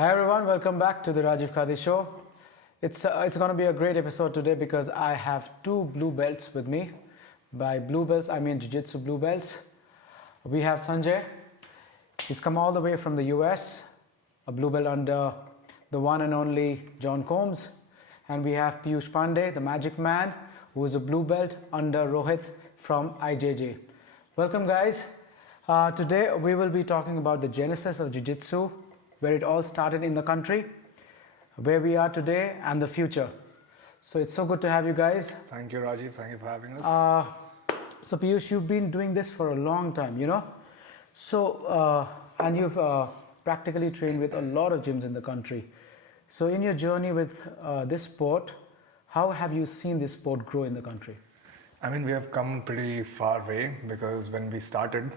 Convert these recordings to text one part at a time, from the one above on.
Hi everyone, welcome back to the Rajiv Khati show. It's going to be a great episode today because I have two blue belts with me. By blue belts, I mean Jiu Jitsu blue belts. We have Sanjay. He's come all the way from the US, a blue belt under the one and only John Combs. And we have Peeyush Pandey, the magic man, who is a blue belt under Rohit from IJJ. Welcome guys. Today we will be talking about the genesis of Jiu Jitsu, where it all started in the country, where we are today, and the future. So it's so good to have you guys. Thank you, Rajiv. Thank you for having us. So Piyush, you've been doing this for a long time, you know. So and you've practically trained with a lot of gyms in the country. So in your journey with this sport, how have you seen this sport grow in the country? I mean, we have come pretty far way because when we started,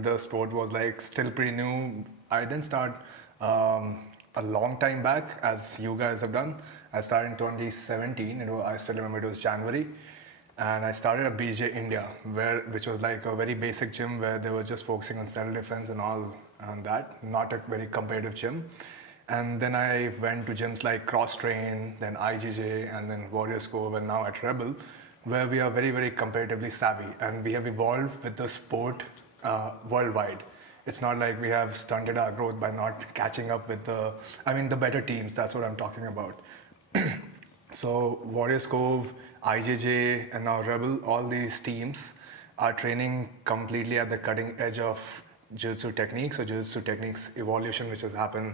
the sport was like still pretty new. I didn't start a long time back, as you guys have done. I started in 2017. I still remember it was January, and I started at BJ India, which was like a very basic gym where they were just focusing on self-defense and all and that, not a very competitive gym. And then I went to gyms like Cross Train, then IJJ, and then Warriors Cove, and now at Rebel, where we are very, very competitively savvy, and we have evolved with the sport worldwide. It's not like we have stunted our growth by not catching up with the better teams. That's what I'm talking about. So Warriors Cove, IJJ, and now Rebel, all these teams are training completely at the cutting edge of Jiu-Jitsu techniques, or Jiu-Jitsu techniques evolution, which has happened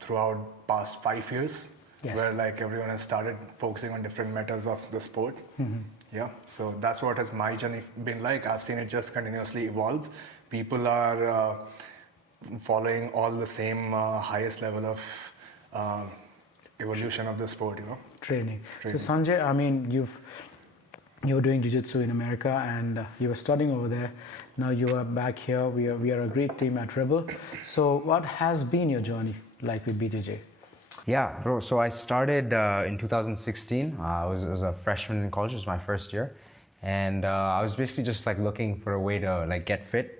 throughout past 5 years, Yes. where like everyone has started focusing on different metas of the sport. Mm-hmm. Yeah, so that's what has my journey been like. I've seen it just continuously evolve. People are following all the same highest level of evolution of the sport, Training. So Sanjay, I mean, you were doing jiu-jitsu in America and you were studying over there. Now you are back here. We are a great team at Rebel. So what has been your journey like with BJJ? Yeah, bro. So I started in 2016. I was a freshman in college. It was my first year, and I was basically just like looking for a way to like get fit.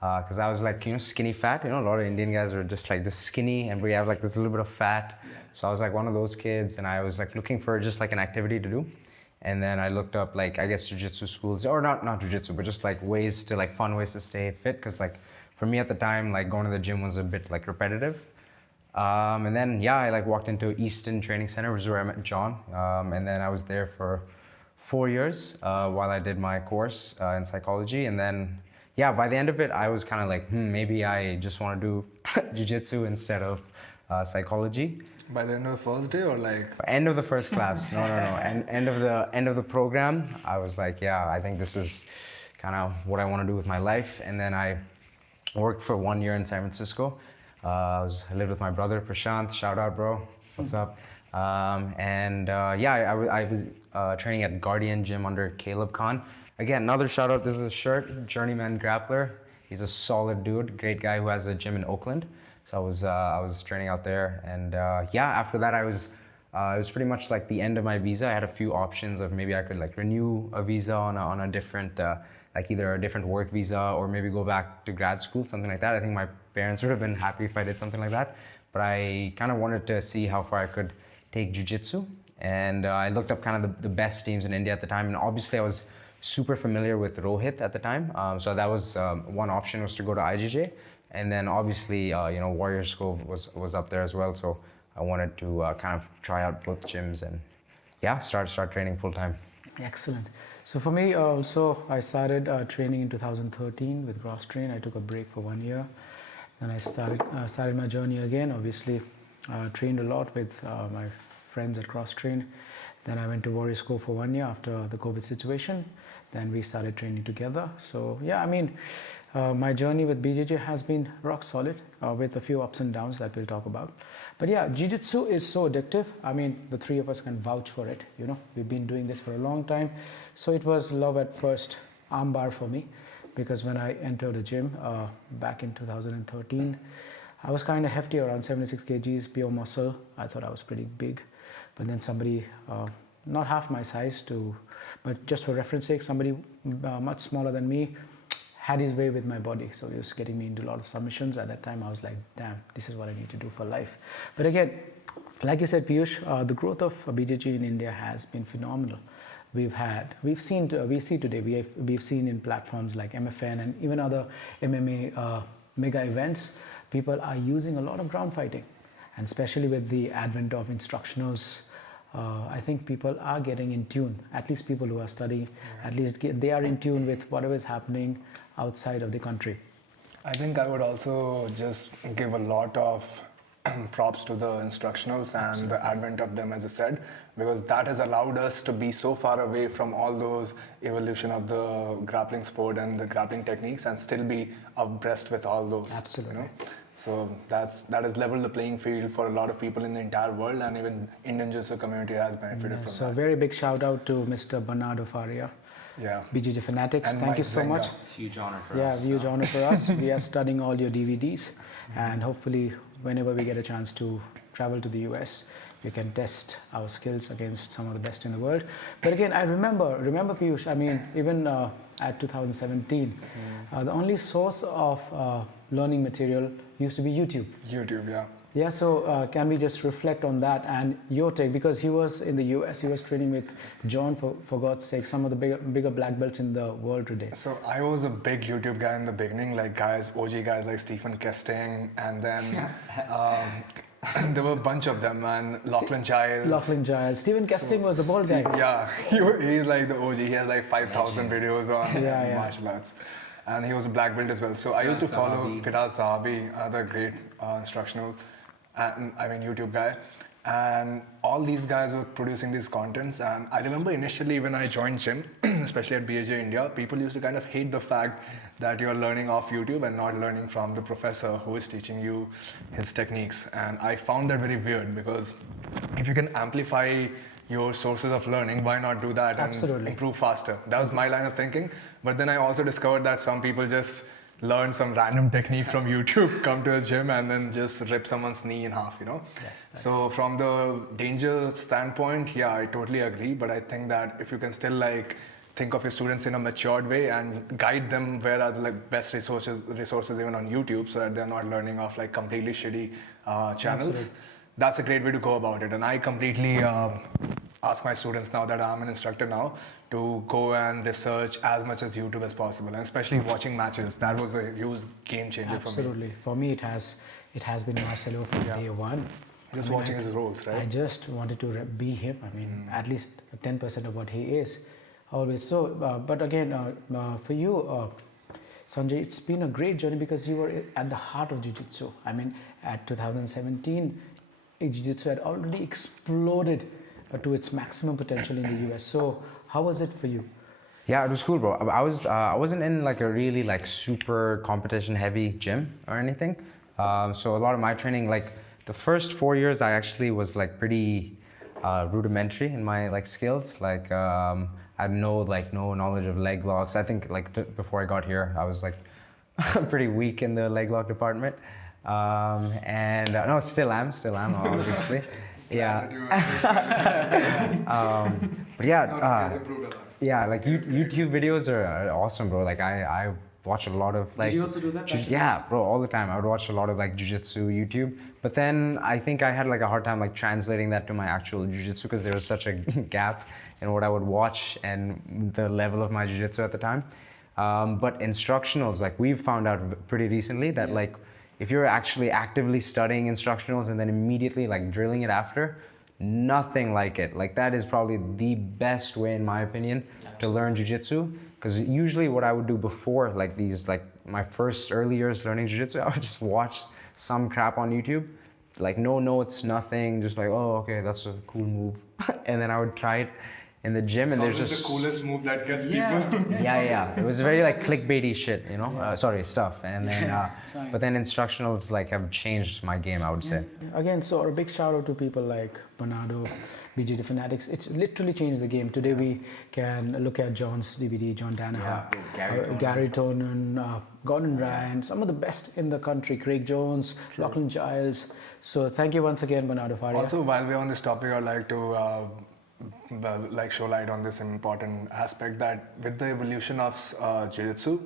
Because I was like, skinny fat. A lot of Indian guys are just like this skinny, and we have like this little bit of fat. So I was like one of those kids, and I was like looking for just like an activity to do. And then I looked up like, I guess, jiu-jitsu schools, or not jiu-jitsu, but just like ways to like fun ways to stay fit. Because like for me at the time, like going to the gym was a bit like repetitive. And then I like walked into Easton Training Center, which is where I met John. And then I was there for 4 years while I did my course in psychology. And then by the end of it, I was kind of like, maybe I just want to do jiu-jitsu instead of psychology. By the end of the first day, or like? End of the first class. No. End of the program. I was like, I think this is kind of what I want to do with my life. And then I worked for 1 year in San Francisco. I lived with my brother Prashant. Shout out, bro. What's up? I was training at Guardian Gym under Caleb Khan. Again, another shout out. This is a shirt, Journeyman Grappler. He's a solid dude, great guy who has a gym in Oakland. So I was training out there, and after that it was pretty much like the end of my visa. I had a few options of maybe I could like renew a visa on a different like either a different work visa or maybe go back to grad school, something like that. I think my parents would have been happy if I did something like that. But I kind of wanted to see how far I could take jiu-jitsu, and I looked up kind of the best teams in India at the time, and obviously I was super familiar with Rohit at the time. So that was one option, was to go to IJJ. And then obviously, Warriors Cove was up there as well. So I wanted to kind of try out both gyms and start training full time. Excellent. So for me also, I started training in 2013 with Cross Train. I took a break for 1 year. Then I started my journey again. Obviously, trained a lot with my friends at Cross Train. Then I went to Warriors Cove for 1 year after the COVID situation. Then we started training together. So my journey with BJJ has been rock solid with a few ups and downs that we'll talk about. But Jiu-Jitsu is so addictive. I mean, the three of us can vouch for it. We've been doing this for a long time. So it was love at first armbar for me, because when I entered the gym back in 2013, I was kind of hefty, around 76 kgs, pure muscle. I thought I was pretty big. But then somebody, not half my size but just for reference sake, somebody much smaller than me had his way with my body. So he was getting me into a lot of submissions. At that time, I was like, damn, this is what I need to do for life. But again, like you said, Peeyush, the growth of BJJ in India has been phenomenal. We've seen today, we've seen in platforms like MFN and even other MMA mega events, people are using a lot of ground fighting, and especially with the advent of instructionals. I think people are getting in tune, at least people who are studying, at least they are in tune with whatever is happening outside of the country. I think I would also just give a lot of props to the instructionals and the advent of them, as I said, because that has allowed us to be so far away from all those evolution of the grappling sport and the grappling techniques and still be abreast with all those. Absolutely. You know? So that has leveled the playing field for a lot of people in the entire world, and even Indian Jiu-Jitsu community has benefited from So a that. very big shout out to Mr. Bernardo Faria, Yeah. BJJ Fanatics. And Thank Mike you so Zenga. much. Huge honor for Yeah, us. huge honor for us. We are studying all your DVDs, and hopefully, whenever we get a chance to travel to the US, we can test our skills against some of the best in the world. But again, I remember Peeyush. I mean, even at 2017, the only source of learning material used to be YouTube. YouTube, yeah. Yeah, so can we just reflect on that and your take? Because he was in the US, he was training with John, for God's sake, some of the bigger black belts in the world today. So I was a big YouTube guy in the beginning, like OG guys like Stephen Kesting, and then there were a bunch of them, man. Lachlan Giles. Stephen Kesting was the bald guy. Yeah, he's like the OG. He has like 5,000 videos on Yeah. martial arts. And he was a black belt as well. So I used to follow Firaz Zahabi, another great instructional, and I mean YouTube guy. And all these guys were producing these contents. And I remember initially when I joined gym, especially at BAJ India, people used to kind of hate the fact that you're learning off YouTube and not learning from the professor who is teaching you his techniques. And I found that very weird, because if you can amplify your sources of learning, why not do that and Absolutely. improve faster? That was my line of thinking. But then I also discovered that some people just learn some random technique from YouTube, come to a gym and then just rip someone's knee in half, you know? Yes, So from the danger standpoint, yeah, I totally agree. But I think that if you can still like think of your students in a matured way and guide them where are the like best resources even on YouTube, so that they're not learning off like completely shitty channels. Absolutely. That's a great way to go about it. And I completely ask my students, now that I'm an instructor now, to go and research as much as YouTube as possible, and especially watching matches. That was a huge game changer for me. Absolutely. For me, it has been Marcelo from day one. Just I mean, watching his roles, right? I just wanted to be him. I mean, at least 10% of what he is, always. So, but again, for you, Sanjay, it's been a great journey because you were at the heart of Jiu Jitsu. I mean, at 2017, Jiu Jitsu had already exploded to its maximum potential in the US. So, how was it for you? Yeah, it was cool, bro. I wasn't in like a really like super competition heavy gym or anything. So a lot of my training, like the first 4 years, I actually was like pretty rudimentary in my like skills. Like I had no knowledge of leg locks. I think like before I got here, I was like pretty weak in the leg lock department. And no, still am, obviously. Yeah. But yeah, yeah, like YouTube videos are awesome, bro. Like I watch a lot of like. Did you also do that? Yeah, bro, all the time. I would watch a lot of like jiu-jitsu YouTube. But then I think I had like a hard time like translating that to my actual jiu-jitsu, because there was such a gap in what I would watch and the level of my jiu-jitsu at the time. But instructionals, like we've found out pretty recently that like if you're actually actively studying instructionals and then immediately like drilling it after, nothing like it. Like that is probably the best way, in my opinion, to learn jiu-jitsu. Because usually what I would do before like these, like my first early years learning jiu-jitsu, I would just watch some crap on YouTube, like no notes, nothing, just like, oh, okay, that's a cool move. And then I would try it in the gym, and there's just the coolest move that gets people. yeah. It was very like clickbaity shit, you know. Sorry, stuff. And then, fine. but then instructionals like have changed my game, I would say. Again, so a big shout out to people like Bernardo, BJJ Fanatics. It's literally changed the game. Today we can look at John's DVD, John Danaher, Gary Tonin, Gordon Ryan, some of the best in the country, Craig Jones, Lachlan Giles. So thank you once again, Bernardo Faria. Also, while we're on this topic, I'd like to like show light on this important aspect that with the evolution of Jiu Jitsu,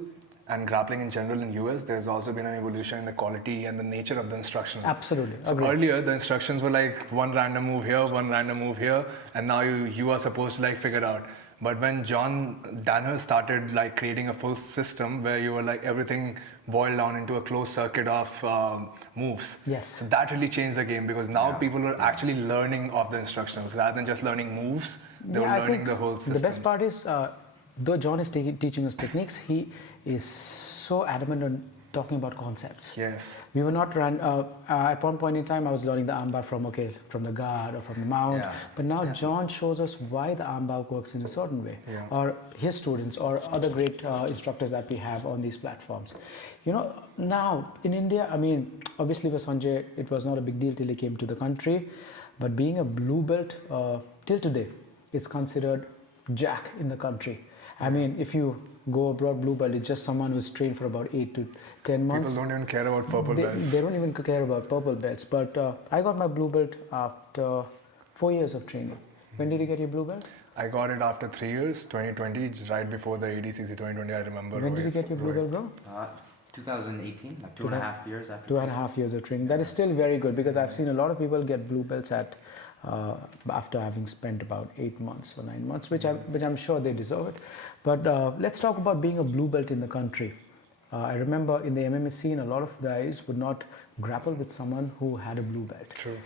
and grappling in general in US, there's also been an evolution in the quality and the nature of the instructions. Absolutely. So Agreed. earlier, the instructions were like one random move here, one random move here, and now you are supposed to like figure it out. But when John Danaher started like creating a full system where you were like everything boiled down into a closed circuit of moves. Yes. So that really changed the game because now people were actually learning of the instructions rather than just learning moves. They were I learning think the whole system. the best part is, though John is teaching us techniques, he is so adamant on talking about concepts. Yes. We were not at one point in time I was learning the armbar from the guard or from the mount, Yeah. but now John shows us why the armbar works in a certain way, Yeah. or his students or other great instructors that we have on these platforms. Now in India, I mean, obviously for Sanjay it was not a big deal till he came to the country, but being a blue belt till today is considered jack in the country. I mean, if you go abroad, blue belt, it's just someone who's trained for about 8 to 10 months. People don't even care about purple belts. They don't even care about purple belts. But I got my blue belt after 4 years of training. When did you get your blue belt? I got it after 3 years, 2020, just right before the ADCC 2020, I remember. When did you get your blue belt, bro? 2018, like 2.5 years after. 2.5 years of training. That is still very good because I've seen a lot of people get blue belts after having spent about 8 months or 9 months, which I'm sure they deserve it. But let's talk about being a blue belt in the country. I remember in the MMA scene, a lot of guys would not grapple with someone who had a blue belt. True.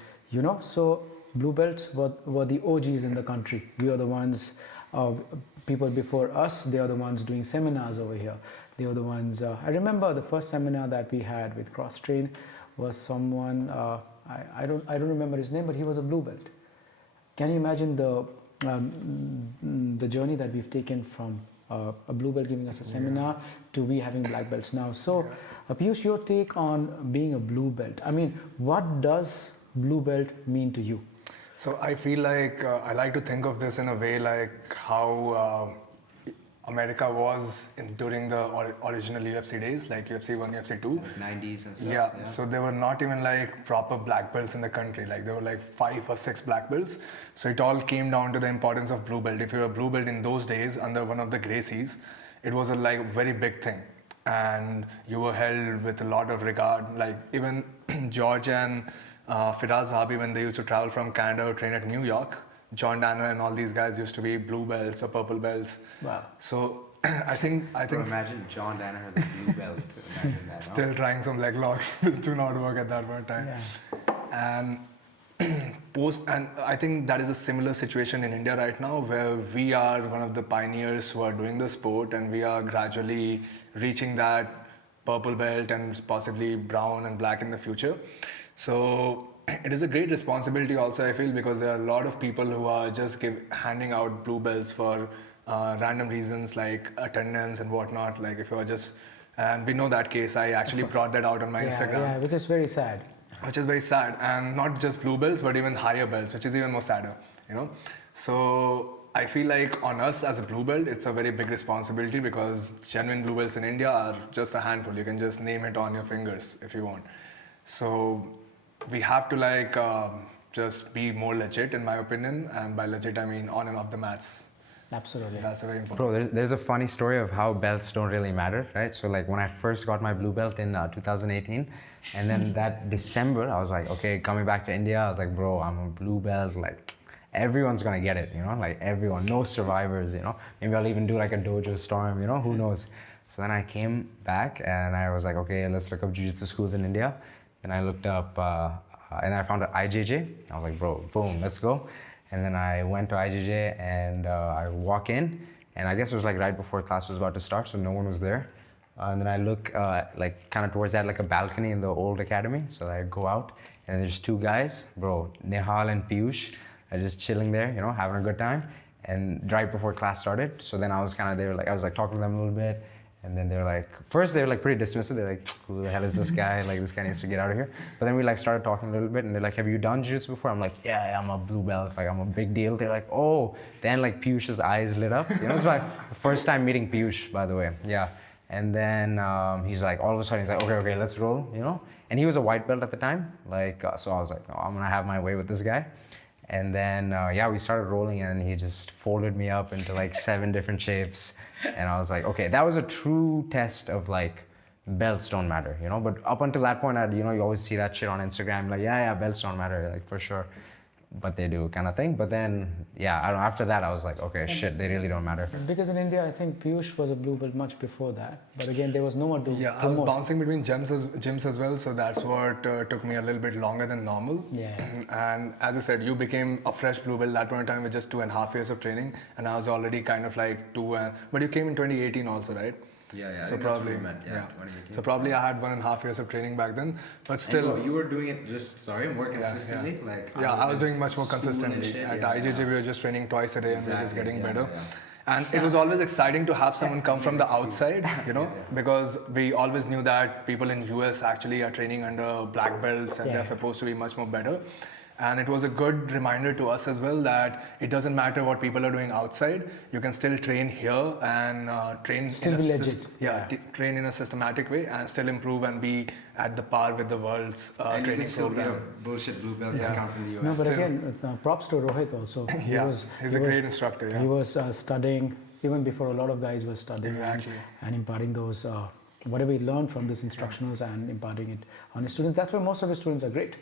So blue belts were the OGs in the country. We are the ones, people before us, they are the ones doing seminars over here. They are the ones, I remember the first seminar that we had with Cross Train was someone, I don't remember his name, but he was a blue belt. Can you imagine the journey that we've taken from a blue belt giving us a seminar to we having black belts now? So, Peeyush, your take on being a blue belt. I mean, what does blue belt mean to you? So I feel like I like to think of this in a way like how America was during the original UFC days, like UFC 1, UFC 2. Like 90s and stuff. Yeah, so there were not even like proper black belts in the country. Like there were like 5 or 6 black belts. So it all came down to the importance of blue belt. If you were a blue belt in those days under one of the Gracies, it was a like very big thing. And you were held with a lot of regard. Like even George and Firaz Zahabi, when they used to travel from Canada to train at New York, John Danaher and all these guys used to be blue belts or purple belts. Wow. So I think Bro, imagine John Danaher has a blue belt. Imagine that, still trying some leg locks which do not work at that point in time. Yeah. And and I think that is a similar situation in India right now, where we are one of the pioneers who are doing the sport, and we are gradually reaching that purple belt and possibly brown and black in the future. So it is a great responsibility also, I feel, because there are a lot of people who are just handing out blue belts for random reasons like attendance and whatnot. Like if you are just, and we know that case, I actually brought that out on my Instagram. Yeah, which is very sad. Which is very sad, and not just blue belts, but even higher belts, which is even more sadder, So I feel like on us as a blue belt, it's a very big responsibility because genuine blue belts in India are just a handful. You can just name it on your fingers if you want. So we have to just be more legit, in my opinion, and by legit I mean on and off the mats. Absolutely. That's a very important. Bro, there's a funny story of how belts don't really matter, right? So like when I first got my blue belt in 2018, and then that December, I was like, okay, coming back to India, I was like, bro, I'm a blue belt, like everyone's gonna get it, like everyone, no survivors, Maybe I'll even do like a dojo storm, who knows? So then I came back and I was like, okay, let's look up Jiu Jitsu schools in India. And I looked up, and I found an IJJ. I was like, bro, boom, let's go. And then I went to IJJ and I walk in, and I guess it was like right before class was about to start, so no one was there. And then I look like kind of towards that, like a balcony in the old academy. So I go out, and there's 2 guys, bro, Nihal and Peeyush, are just chilling there, having a good time. And right before class started, so then I was kind of there, I was like talking to them a little bit. And then they're like, first they were like pretty dismissive. They're like, who the hell is this guy? Like, this guy needs to get out of here. But then we like started talking a little bit, and they're like, have you done jiu-jitsu before? I'm like, yeah, I'm a blue belt. Like, I'm a big deal. They're like, oh. Then like Peeyush's eyes lit up. It's my first time meeting Peeyush, by the way. Yeah. And then he's like, all of a sudden he's like, okay, let's roll, And he was a white belt at the time. So I was like, oh, I'm gonna have my way with this guy. And then, yeah, we started rolling and he just folded me up into like 7 different shapes. And I was like, okay, that was a true test of like, belts don't matter, you know? But up until that point, you know, you always see that shit on Instagram, like, yeah, belts don't matter, like for sure. But they do kind of thing. But then, yeah, I don't know, after that, I was like, okay, shit, they really don't matter. Because in India, I think Peeyush was a blue belt much before that. But again, there was no one to Yeah, I was promote. bouncing between gyms as well, so that's what took me a little bit longer than normal. Yeah. And as I said, you became a fresh blue belt that point in time with just 2.5 years of training, and I was already kind of like but you came in 2018 also, right? Yeah, So probably, yeah, 2018. So probably I had 1.5 years of training back then, but still. You were doing it more consistently? Yeah. Like, I was doing much more school and consistently. shit, At yeah, IJJ, yeah. we were just training twice a day and we were just Exactly, getting yeah, better. yeah. And it was always exciting to have someone come from the outside, you know, because we always knew that people in US actually are training under black belts and Yeah. they're supposed to be much more better. And it was a good reminder to us as well that it doesn't matter what people are doing outside. You can still train here and train Still in a be legit. train in a systematic way and still improve and be at the par with the world's training program. bullshit blue belts that come from the No, but Still. again, props to Rohit also. He's a great instructor. Yeah. He was studying even before a lot of guys were studying Exactly. and imparting those, whatever he learned from these instructionals and imparting it on his students. That's why most of his students are great.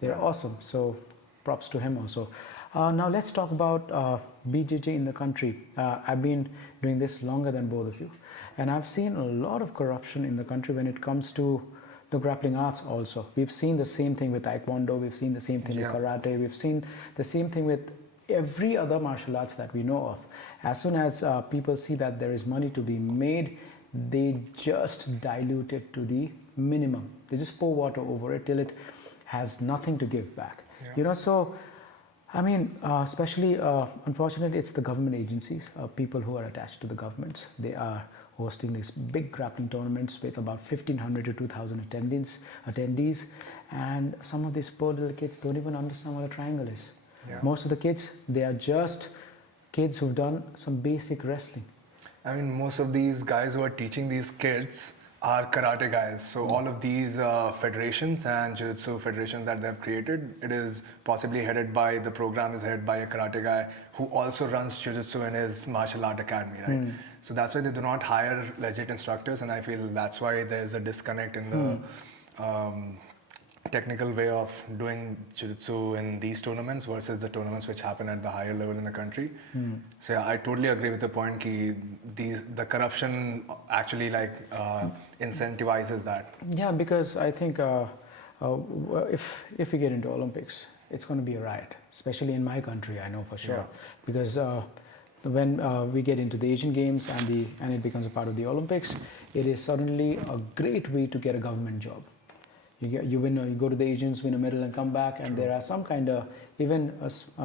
They're awesome. So props to him also. Now let's talk about BJJ in the country. I've been doing this longer than both of you. And I've seen a lot of corruption in the country when it comes to the grappling arts also. We've seen the same thing with Taekwondo. We've seen the same thing with Karate. We've seen the same thing with every other martial arts that we know of. As soon as people see that there is money to be made, they just dilute it to the minimum. They just pour water over it till it has nothing to give back. Yeah. You know, so I mean, especially unfortunately, it's the government agencies, people who are attached to the governments. They are hosting these big grappling tournaments with about 1,500 to 2,000 attendees, and some of these poor little kids don't even understand what a triangle is. Yeah. Most of the kids, they are just kids who've done some basic wrestling. I mean, most of these guys who are teaching these kids are karate guys. So all of these federations and jiu-jitsu federations that they've created, it is possibly headed by, the program is headed by a karate guy who also runs jiu-jitsu in his martial art academy, right? So that's why they do not hire legit instructors, and I feel that's why there's a disconnect in the technical way of doing jiu-jitsu in these tournaments versus the tournaments which happen at the higher level in the country. So yeah, I totally agree with the point that the corruption actually incentivizes that. Yeah, because I think if we get into Olympics, it's going to be a riot, especially in my country. I know for sure, because when we get into the Asian Games and it becomes a part of the Olympics, it is suddenly a great way to get a government job. You go to the Asians, win a medal, and come back, and there are some kind of even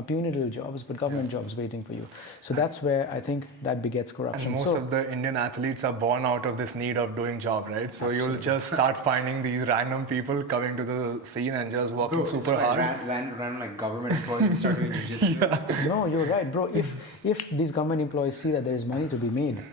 puny little jobs, but government jobs waiting for you. So that's where I think that begets corruption. And most of the Indian athletes are born out of this need of doing job, right? So you'll just start finding these random people coming to the scene and just working super hard. Random like government employees start doing jiu-jitsu. No, you're right, bro. If these government employees see that there is money to be made,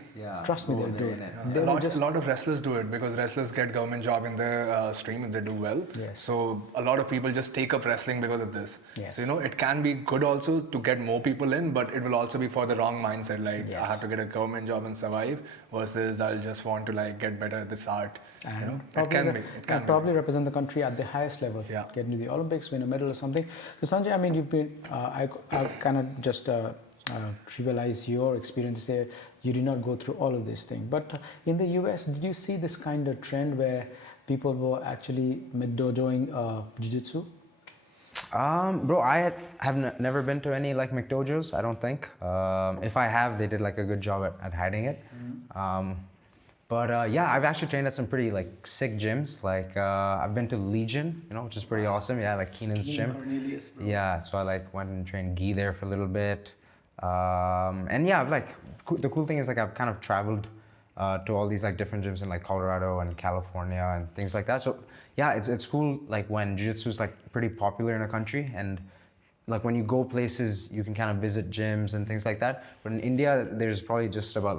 trust me, they'll do it. A lot of wrestlers do it because wrestlers get government job in their stream if they do well. Yes. So a lot of people just take up wrestling because of this. Yes. So it can be good also to get more people in, but it will also be for the wrong mindset. Like I have to get a government job and survive versus I'll just want to get better at this art. And It can be. Probably represent the country at the highest level. Yeah. Get into the Olympics, win a medal or something. So Sanjay, I mean, you've been. I cannot just trivialize your experience. Say you did not go through all of this thing, but in the US, did you see this kind of trend where people were actually McDojoing jiu-jitsu? Bro, I have never been to any McDojos, I don't think. If I have, they did a good job at hiding it. But yeah, I've actually trained at some pretty sick gyms. I've been to Legion, which is pretty awesome. Yeah, Keenan's gym. Cornelius, bro. Yeah, so I went and trained gi there for a little bit. And yeah, the cool thing is I've kind of traveled to all these different gyms in Colorado and California and things like that. So yeah, it's cool when jiu-jitsu is pretty popular in a country, and when you go places you can kind of visit gyms and things like that. But in India there's probably just about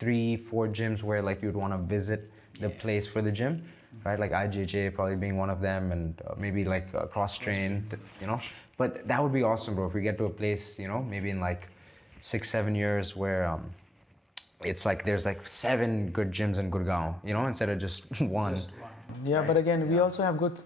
3-4 gyms where you'd want to visit the place for the gym. right? Like IJJ probably being one of them, and maybe like cross train, you know. But that would be awesome, bro. If we get to a place, you know, maybe in like 6-7 years where it's like there's like 7 good gyms in Gurgaon, you know, instead of just one. Yeah, but again, we also have good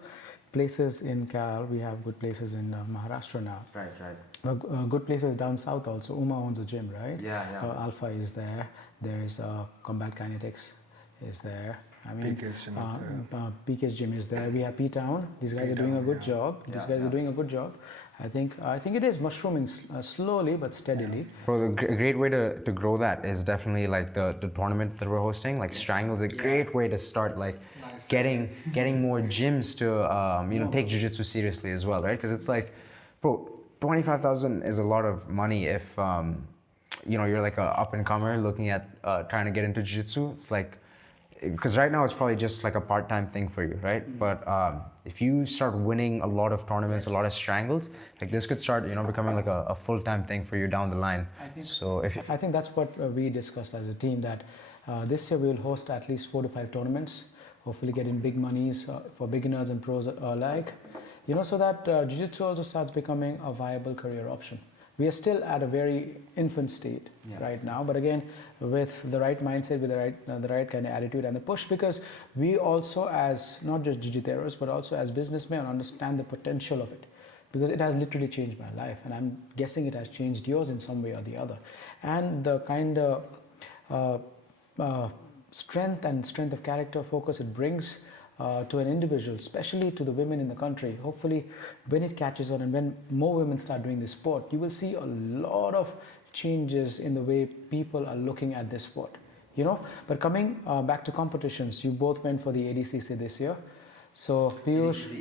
places in Cal. We have good places in Maharashtra now. Right. Good places down south also. Uma owns a gym, right? Yeah. Alpha is there. There's Combat Kinetics is there. I mean, PK's gym is there. PK's gym is there. We have P-Town. These guys are doing a good job. These guys are doing a good job. I think it is mushrooming slowly but steadily. Bro, a great way to grow that is definitely like the tournament that we're hosting. Like Strangle is a great way to start like getting more gyms to you know, take Jiu Jitsu seriously as well, right? Because it's like, bro, 25,000 is a lot of money if you know, you're like a up and comer looking at trying to get into Jiu Jitsu. It's like, because right now it's probably just like a part-time thing for you, right? But if you start winning a lot of tournaments, a lot of Strangles, like this could start, you know, becoming like a full-time thing for you down the line. I think that's what we discussed as a team, that this year we will host at least 4 to 5 tournaments, hopefully getting big monies for beginners and pros alike, you know, so that Jiu-Jitsu also starts becoming a viable career option. We are still at a very infant state right now, but again, with the right mindset, with the right kind of attitude and the push, because we also, as not just jiu-jiteros but also as businessmen, understand the potential of it, because it has literally changed my life, and I'm guessing it has changed yours in some way or the other. And the kind of strength of character, focus it brings to an individual, especially to the women in the country. Hopefully, when it catches on and when more women start doing this sport, you will see a lot of changes in the way people are looking at this sport, you know. But coming back to competitions, you both went for the ADCC this year. So Peeyush,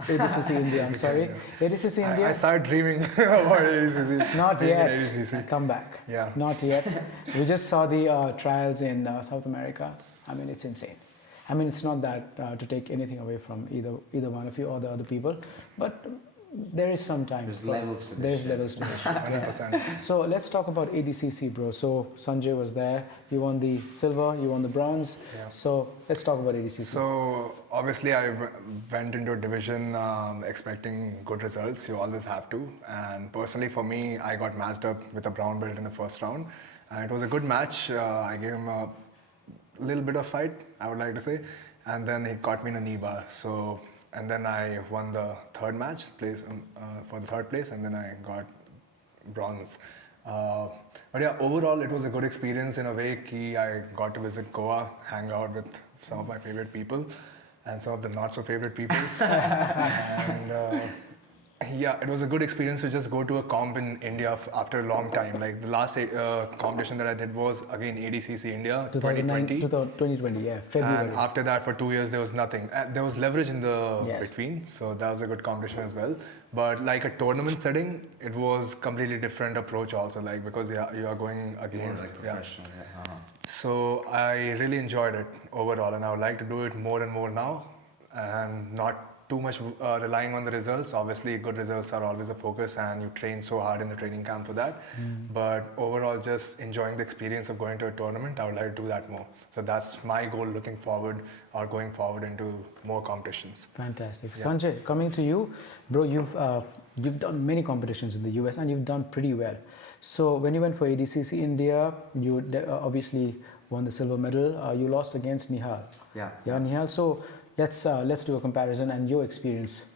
ADCC India, I'm sorry. ADCC India. I started dreaming about ADCC. Not yet. ADCC. Come back. Yeah. Not yet. We just saw the trials in South America. I mean, it's insane. I mean, it's not that to take anything away from either one of you or the other people, but there is some time. There's levels to this. There's levels to this. 100%. So let's talk about ADCC, bro. So Sanjay was there. You won the silver. You won the bronze. Yeah. So let's talk about ADCC. So obviously I went into a division expecting good results. You always have to. And personally for me, I got matched up with a brown belt in the first round. And it was a good match. I gave him a little bit of fight, I would like to say. And then he caught me in a knee bar. So, and then I won the third match for the third place, and then I got bronze. But yeah, overall it was a good experience in a way. I got to visit Goa, hang out with some of my favorite people and some of the not so favorite people. And yeah, it was a good experience to just go to a comp in India after a long time. Like the last competition that I did was again ADCC India 2020. 2020, yeah, February. And after that, for 2 years, there was nothing. There was leverage in the Yes. between, so that was a good competition as well. But like a tournament setting, it was completely different approach also, like because you are going against. So I really enjoyed it overall, and I would like to do it more and more now, and not too much relying on the results. Obviously, good results are always a focus, and you train so hard in the training camp for that. But overall, just enjoying the experience of going to a tournament, I would like to do that more. So that's my goal looking forward, or going forward into more competitions. Fantastic. Sanjay, coming to you, bro, you've done many competitions in the US and you've done pretty well. So when you went for ADCC India, you obviously won the silver medal. You lost against Nihal. Yeah. Yeah, Nihal. So let's do a comparison and your experience.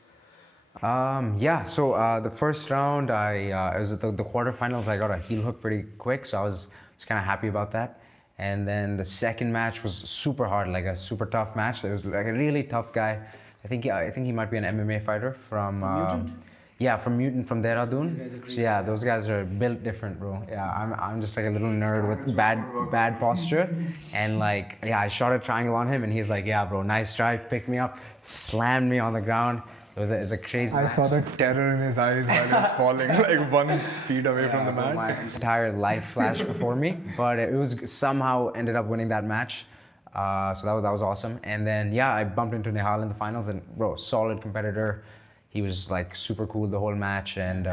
Yeah, so the first round, it was the quarterfinals. I got a heel hook pretty quick, so I was kind of happy about that. And then the second match was super hard, like a super tough match. It was like a really tough guy. I think he might be an MMA fighter from Mutant? Yeah, from Mutant, from Dehradun. These guys are crazy. So yeah, those guys are built different, bro. Yeah, I'm just like a little nerd with bad posture, and like I shot a triangle on him, and he's like, yeah, bro, nice try, picked me up, slammed me on the ground. It was a crazy I match. saw the terror in his eyes while he was falling like 1 feet away from the mat. My entire life flashed before me, but it was somehow ended up winning that match. So that was awesome. And then I bumped into Nihal in the finals, and bro, solid competitor. He was like super cool the whole match, and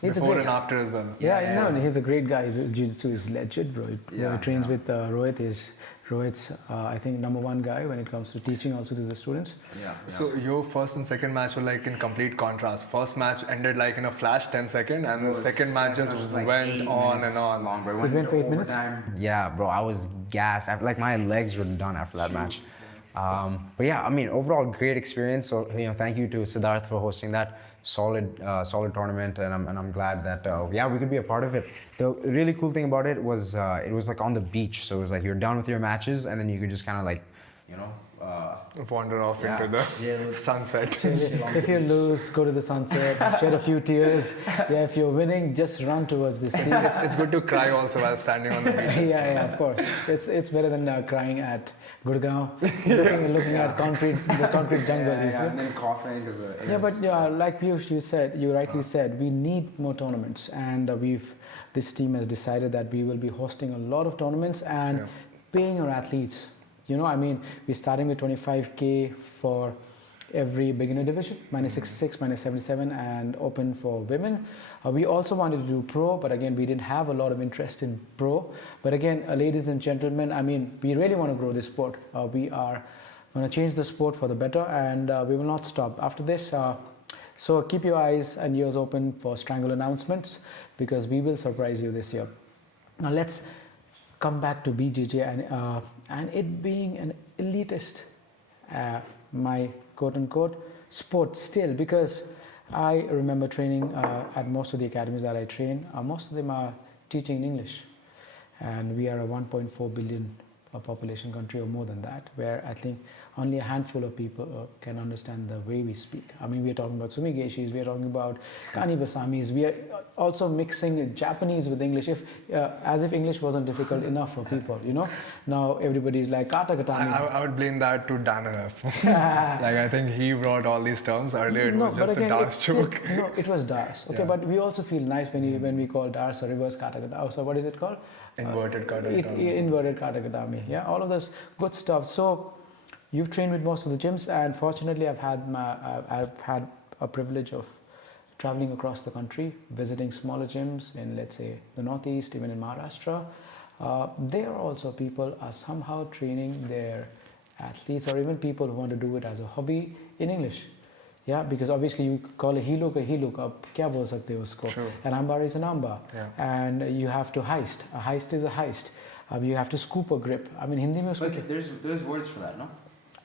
Before and after as well. Yeah, he's a great guy. Jiu Jitsu is legit, bro. He trains with Rohit. He's Rohit's, I think, #1 guy when it comes to teaching also to the students. So your first and second match were like in complete contrast. First match ended like in a flash, 10 second, and the second match just went on and on. Long, bro. It went for 8 minutes? Yeah, bro, I was gassed. Like my legs were done after that match. But yeah, I mean, overall, great experience. So thank you to Siddharth for hosting that solid tournament, and I'm glad that we could be a part of it. The really cool thing about it was like on the beach, so it was like you're done with your matches, and then you could just kind of like, Wander off into the sunset. If you lose, go to the sunset, shed a few tears. Yeah, if you're winning, just run towards the sea. It's good to cry also while standing on the beaches. Yeah, of course. It's better than crying at Gurgaon, looking at the concrete jungle. You see? And then coughing because. But like Peeyush, you rightly said, we need more tournaments, and this team has decided that we will be hosting a lot of tournaments and paying our athletes. We're starting with 25K for every beginner division, -66, -77, and open for women. We also wanted to do pro, but again, we didn't have a lot of interest in pro. But again, ladies and gentlemen, we really want to grow this sport. We are going to change the sport for the better, and we will not stop after this. So keep your eyes and ears open for Strangle announcements, because we will surprise you this year. Now let's come back to BJJ and it being an elitist, my quote-unquote sport still, because I remember training at most of the academies that I train. Most of them are teaching in English, and we are a 1.4 billion population country or more than that, where I think only a handful of people can understand the way we speak. We are talking about Sumigeshis, we are talking about Kanibasamis, we are also mixing Japanese with English, as if English wasn't difficult enough for people, Now everybody's like kata katami. I would blame that to Danaher. I think he brought all these terms. Earlier it was just a Dars joke. No, it was Dars. Okay, but we also feel nice when we call Dars a reverse kata katami. So what is it called? Inverted kata katami. Inverted kata katami. Yeah, all of this good stuff. So you've trained with most of the gyms, and fortunately I've had a privilege of traveling across the country, visiting smaller gyms in, let's say, the Northeast, even in Maharashtra. There also people are somehow training their athletes, or even people who want to do it as a hobby, in English. Yeah, because obviously you call a heel hook, ab kya bol sakte ho usko? True. An armbar is an armbar. Yeah. And you have to heist. A heist is a heist. You have to scoop a grip. Hindi mein usko. Okay, there's words for that, no?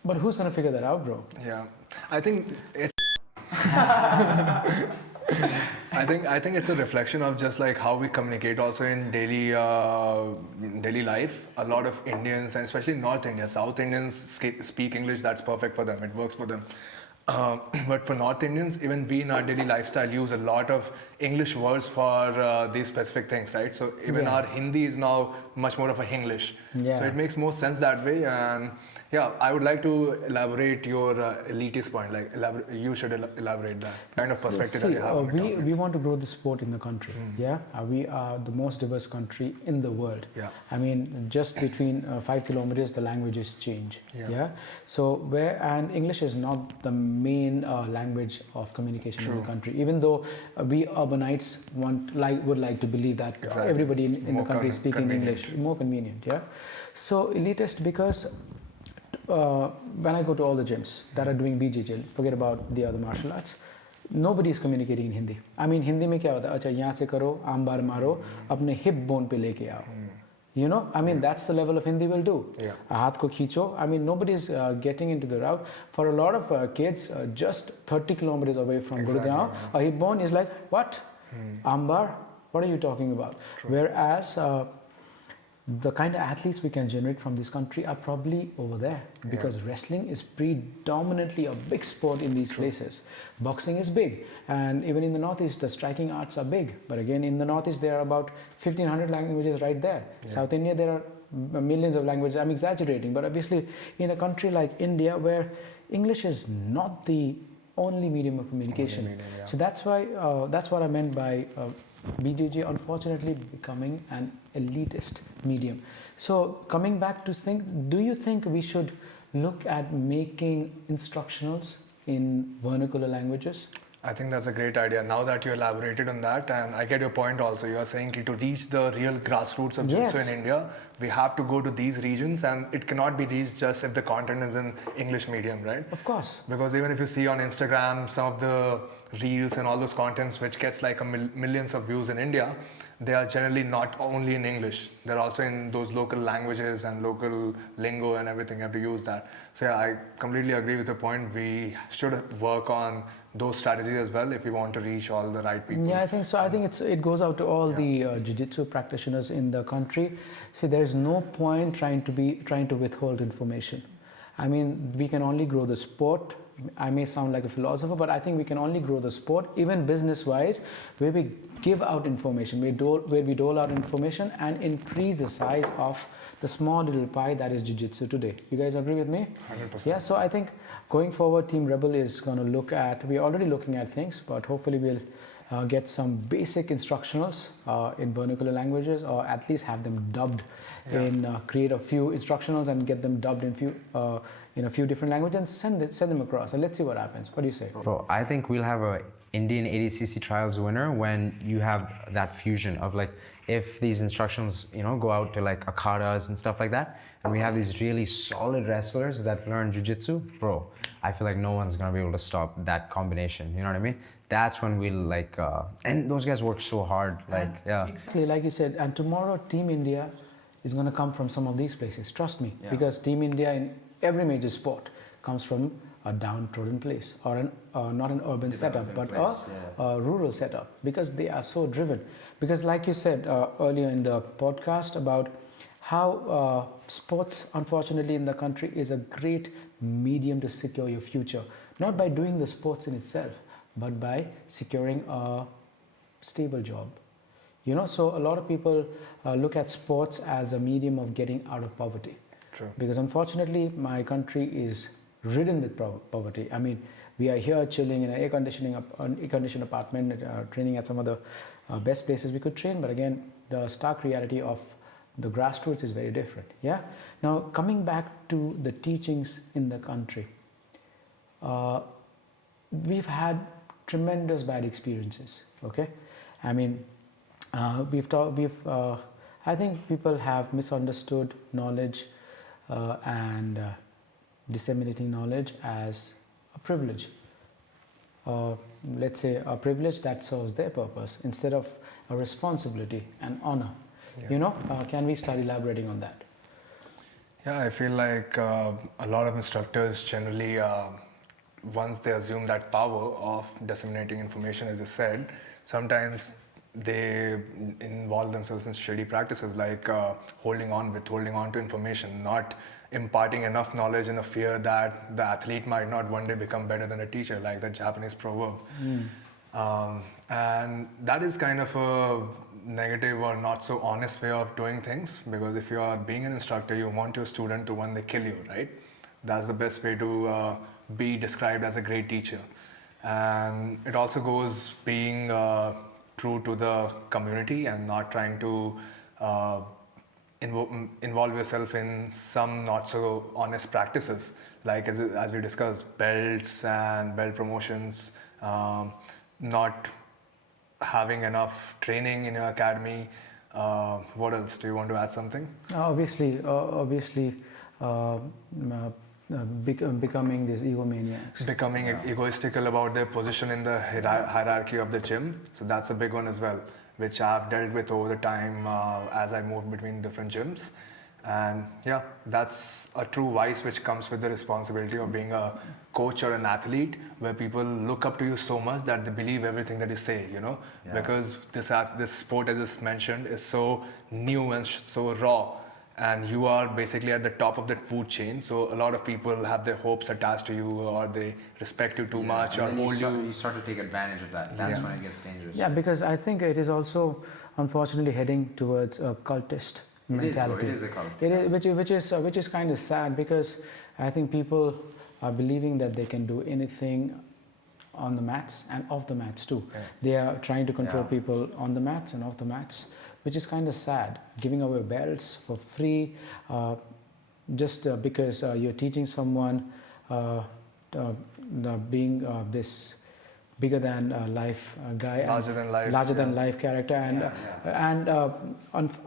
But who's going to figure that out, bro? Yeah, I think I think it's a reflection of just like how we communicate also in daily life. A lot of Indians, and especially North Indians, South Indians speak English. That's perfect for them. It works for them. But for North Indians, even we in our daily lifestyle use a lot of English words for these specific things, right? So even our Hindi is now much more of a Hinglish. Yeah. So it makes more sense that way. And yeah, I would like to elaborate your elitist point. You should elaborate that kind of perspective that you have. We want to grow the sport in the country. Yeah, we are the most diverse country in the world. Yeah. Just between 5 kilometers, the languages change. Yeah. So and English is not the main language of communication in the country. Even though we urbanites would like to believe that everybody in the country is speaking English, more convenient. Yeah. So elitist because. When I go to all the gyms that are doing BJJ, forget about the other martial arts, nobody is communicating in Hindi. Hindi में क्या होता है? अच्छा यहाँ से करो, आम बार मारो, अपने hip bone पे लेके आओ. That's the level of Hindi we'll do. Yeah. हाथ को खींचो. Nobody's getting into the route. For a lot of kids, just 30 kilometers away from Gurgaon, a hip bone is like, what? Ambar? What are you talking about? True. Whereas the kind of athletes we can generate from this country are probably over there, because wrestling is predominantly a big sport in these places. Boxing is big, and even in the Northeast the striking arts are big, but again in the Northeast there are about 1500 languages right there. South India there are millions of languages. I'm exaggerating, but obviously in a country like India where English is not the only medium of communication. So that's what I meant by BJJ unfortunately becoming an elitist medium. So coming back to do you think we should look at making instructionals in vernacular languages? I think that's a great idea. Now that you elaborated on that, and I get your point also. You are saying to reach the real grassroots of Jiu Jitsu in India, we have to go to these regions, and it cannot be reached just if the content is in English medium, right? Of course. Because even if you see on Instagram some of the reels and all those contents which gets like millions of views in India, they are generally not only in English. They're also in those local languages and local lingo and everything. You have to use that. So yeah, I completely agree with your point. We should work on those strategies as well if we want to reach all the right people. Yeah, I think so. I think it goes out to all the jiu-jitsu practitioners in the country. See, there's no point trying to withhold information. I mean, we can only grow the sport. I may sound like a philosopher, but I think we can only grow the sport, even business-wise, where we give out information, where we dole out information and increase the size of the small little pie that is jiu-jitsu today. You guys agree with me? 100%. Yeah, so I think going forward, Team Rebel is going to look at, we're already looking at things, but hopefully we'll get some basic instructionals in vernacular languages, or at least have them dubbed create a few instructionals and get them dubbed in a few different languages and send them across. And let's see what happens. What do you say? Bro, I think we'll have a Indian ADCC trials winner when you have that fusion of like, if these instructions, go out to like akadas and stuff like that, and we have these really solid wrestlers that learn jiu-jitsu, bro, I feel like no one's gonna be able to stop that combination. You know what I mean? That's when we'll like, and those guys work so hard. Like, yeah. Exactly, like you said. And tomorrow, Team India is going to come from some of these places. Trust me, because Team India in every major sport comes from a downtrodden place, or not an urban setup, but a rural setup, because they are so driven. Because like you said earlier in the podcast about how sports, unfortunately, in the country is a great medium to secure your future, not by doing the sports in itself, but by securing a stable job. So a lot of people look at sports as a medium of getting out of poverty. True. Because unfortunately, my country is ridden with poverty. I mean, we are here chilling in an air-conditioned apartment, training at some of the best places we could train. But again, the stark reality of the grassroots is very different. Yeah. Now, coming back to the teachings in the country, we've had tremendous bad experiences. Okay, I mean, I think people have misunderstood knowledge and disseminating knowledge as a privilege. Let's say a privilege that serves their purpose instead of a responsibility and honor. Can we start elaborating on that? Yeah, I feel like a lot of instructors generally, once they assume that power of disseminating information, as you said, sometimes they involve themselves in shady practices like holding on to information, not imparting enough knowledge in a fear that the athlete might not one day become better than a teacher, like the Japanese proverb. And that is kind of a negative or not so honest way of doing things, because if you are being an instructor, you want your student to one day kill you, right? That's the best way to be described as a great teacher. And it also goes being true to the community and not trying to involve yourself in some not so honest practices, like as we discussed, belts and belt promotions, not having enough training in your academy. What else? Do you want to add something? Obviously, becoming these egomaniacs. Becoming egoistical about their position in the hierarchy of the gym. So that's a big one as well, which I've dealt with over the time as I moved between different gyms. And yeah, that's a true vice which comes with the responsibility of being a coach or an athlete, where people look up to you so much that they believe everything that you say, because this sport, as just mentioned, is so new and so raw. And you are basically at the top of that food chain, so a lot of people have their hopes attached to you, or they respect you too much, or hold you. You start to take advantage of that. That's when it gets dangerous. Yeah, because I think it is also unfortunately heading towards a cultist mentality. It is a cult. Which is kind of sad, because I think people are believing that they can do anything on the mats and off the mats too. Yeah. They are trying to control people on the mats and off the mats, which is kind of sad. Giving away belts for free, just because you're teaching someone being this bigger than life guy, larger than life character, and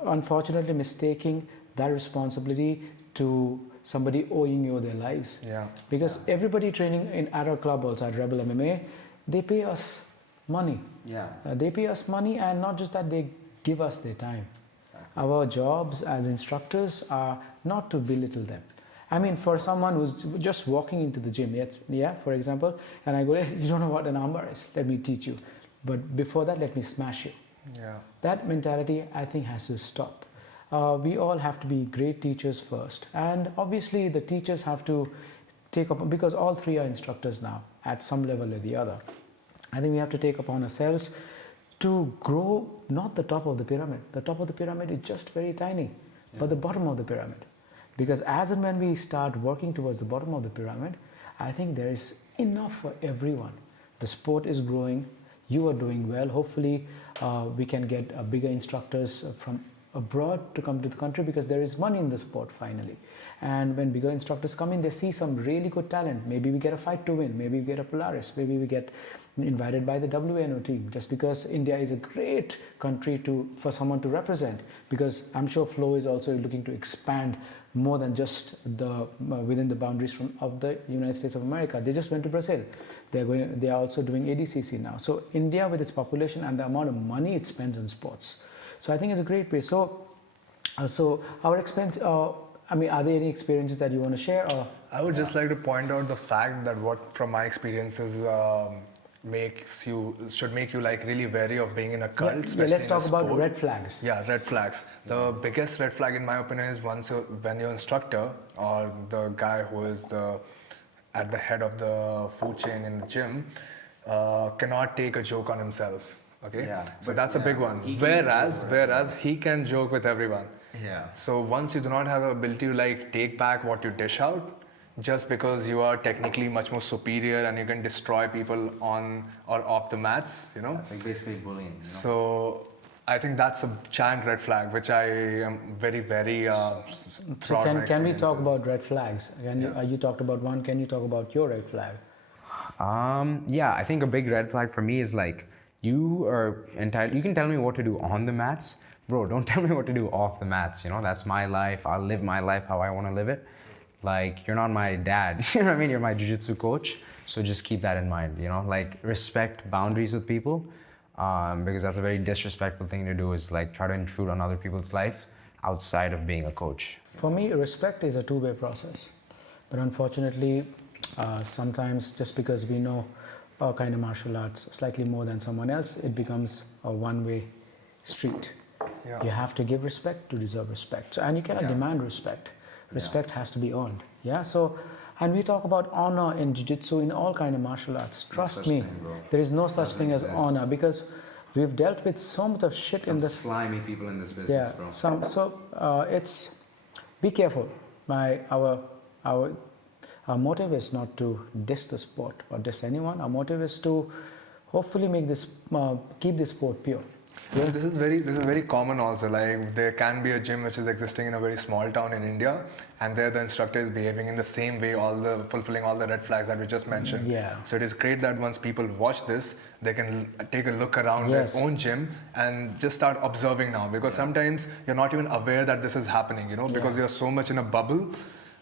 unfortunately mistaking that responsibility to somebody owing you their lives. Yeah. Because everybody training at our club also at Rebel MMA, they pay us money. Yeah. They pay us money, and not just that, they give us their time. Our jobs as instructors are not to belittle them. I mean, for someone who's just walking into the gym, for example, and I go, hey, you don't know what an armbar is, let me teach you. But before that, let me smash you. Yeah. That mentality, I think, has to stop. We all have to be great teachers first. And obviously, the teachers have to take up, because all three are instructors now at some level or the other. I think we have to take upon ourselves to grow not the top of the pyramid. The top of the pyramid is just very tiny, but the bottom of the pyramid. Because as and when we start working towards the bottom of the pyramid, I think there is enough for everyone. The sport is growing, you are doing well. Hopefully, we can get bigger instructors from abroad to come to the country, because there is money in the sport finally. And when bigger instructors come in, they see some really good talent. Maybe we get a fight to win, maybe we get a Polaris, maybe we get invited by the WNO team, just because India is a great country for someone to represent. Because I'm sure Flo is also looking to expand more than just within the boundaries of the United States of America. They just went to Brazil. They are also doing ADCC now. So India, with its population and the amount of money it spends on sports, so I think it's a great place. So our expense. I mean, are there any experiences that you want to share? Or I would just like to point out the fact that what from my experiences should make you like really wary of being in a cult. let's in a talk about sport. red flags. Yeah, red flags. The biggest red flag in my opinion is when your instructor or the guy who is at the head of the food chain in the gym cannot take a joke on himself. Okay, so that's a big one. Whereas he can joke with everyone. Yeah. So once you do not have the ability to like take back what you dish out, just because you are technically much more superior and you can destroy people on or off the mats, you know. That's like basically bullying. You know? So I think that's a giant red flag, which I am very, very So can we talk about red flags? You talked about one. Can you talk about your red flag? Yeah, I think a big red flag for me is like you can tell me what to do on the mats. Bro, don't tell me what to do off the mats, you know? That's my life. I'll live my life how I want to live it. Like, you're not my dad, you know what I mean? You're my jiu-jitsu coach. So just keep that in mind, you know? Like, respect boundaries with people, because that's a very disrespectful thing to do, is like try to intrude on other people's life outside of being a coach. For me, respect is a two-way process. But unfortunately, sometimes just because we know our kind of martial arts slightly more than someone else, it becomes a one-way street. Yeah. You have to give respect to deserve respect. So, and you cannot demand respect. Respect has to be earned. Yeah. So, and we talk about honor in jiu-jitsu, in all kind of martial arts. Trust me, there is no such thing as honor, because we've dealt with so much of shit in this. Slimy people in this business, bro. It's be careful. Our motive is not to diss the sport or diss anyone. Our motive is to hopefully keep this sport pure. Well, this is very common also. Like, there can be a gym which is existing in a very small town in India, and there the instructor is behaving in the same way, fulfilling all the red flags that we just mentioned. Yeah. So it is great that once people watch this, they can take a look around their own gym and just start observing now. Because sometimes you're not even aware that this is happening, you know, because you're so much in a bubble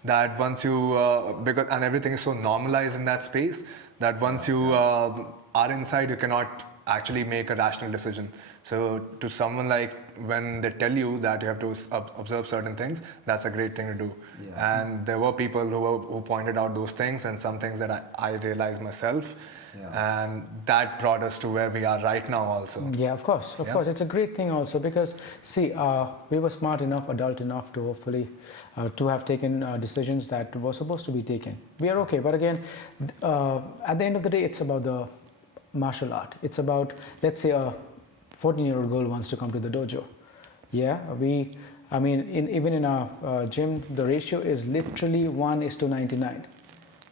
that once you and everything is so normalized in that space that once you are inside, you cannot actually make a rational decision. So to someone, like, when they tell you that you have to observe certain things, that's a great thing to do. Yeah. And there were people who pointed out those things, and some things that I realized myself. Yeah. And that brought us to where we are right now also. Yeah, of course. It's a great thing also, because see, we were smart enough, adult enough to hopefully to have taken decisions that were supposed to be taken. We are okay. But again, at the end of the day, it's about the martial art. It's about, let's say, a 14-year-old girl wants to come to the dojo. Yeah, even in our gym, the ratio is literally 1:99.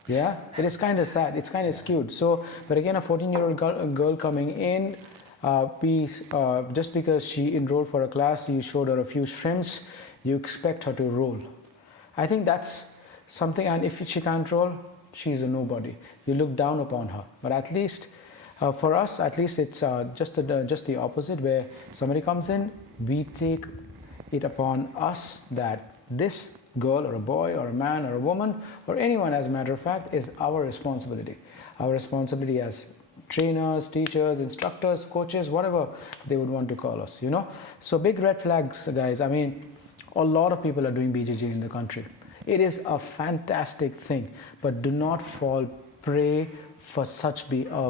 Yeah, it is kind of sad. It's kind of skewed. So, but again, a 14-year-old girl coming in, just because she enrolled for a class, you showed her a few shrimps, you expect her to roll. I think that's something. And if she can't roll, she's a nobody. You look down upon her. But at least, for us, at least it's just the opposite, where somebody comes in, we take it upon us that This girl or a boy or a man or a woman or anyone, as a matter of fact, is our responsibility. Our responsibility as trainers, teachers, instructors, coaches, whatever they would want to call us, So big red flags, guys. I mean, a lot of people are doing BJJ in the country. It is a fantastic thing, but do not fall prey for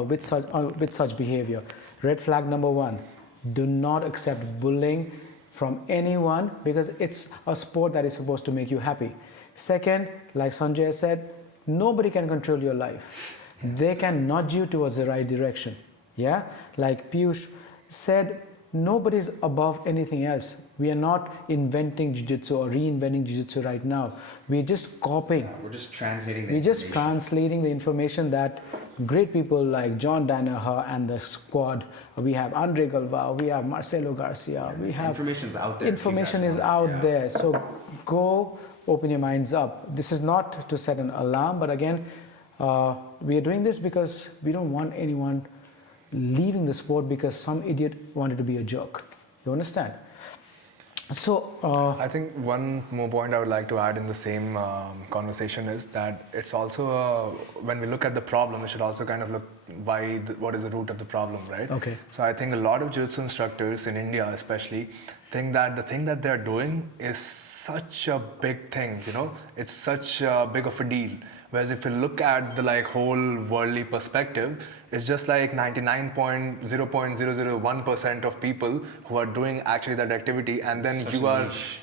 with such behavior. Red flag number 1: do not accept bullying from anyone, because it's a sport that is supposed to make you happy. Second, like Sanjay said, nobody can control your life. They can nudge you towards the right direction. Yeah, like Peeyush said, nobody's above anything else. We are not inventing jiu-jitsu or reinventing jiu-jitsu right now. We're just copying. We're just translating the We're just translating the information that great people like John Danaher and the squad. We have Andre Galvao, we have Marcelo Garcia, we have... Information's out there. Information is out there. So go open your minds up. This is not to set an alarm, but again, we are doing this because we don't want anyone leaving the sport because some idiot wanted to be a jerk. You understand? So I think one more point I would like to add in the same conversation is that it's also when we look at the problem, we should also kind of look what is the root of the problem, right? Okay. So I think a lot of jiu-jitsu instructors in India especially think that the thing that they're doing is such a big thing, it's such a big of a deal. Whereas if you look at the whole worldly perspective, it's just like 99.0.001% of people who are doing actually that activity, and then Such you a are, niche.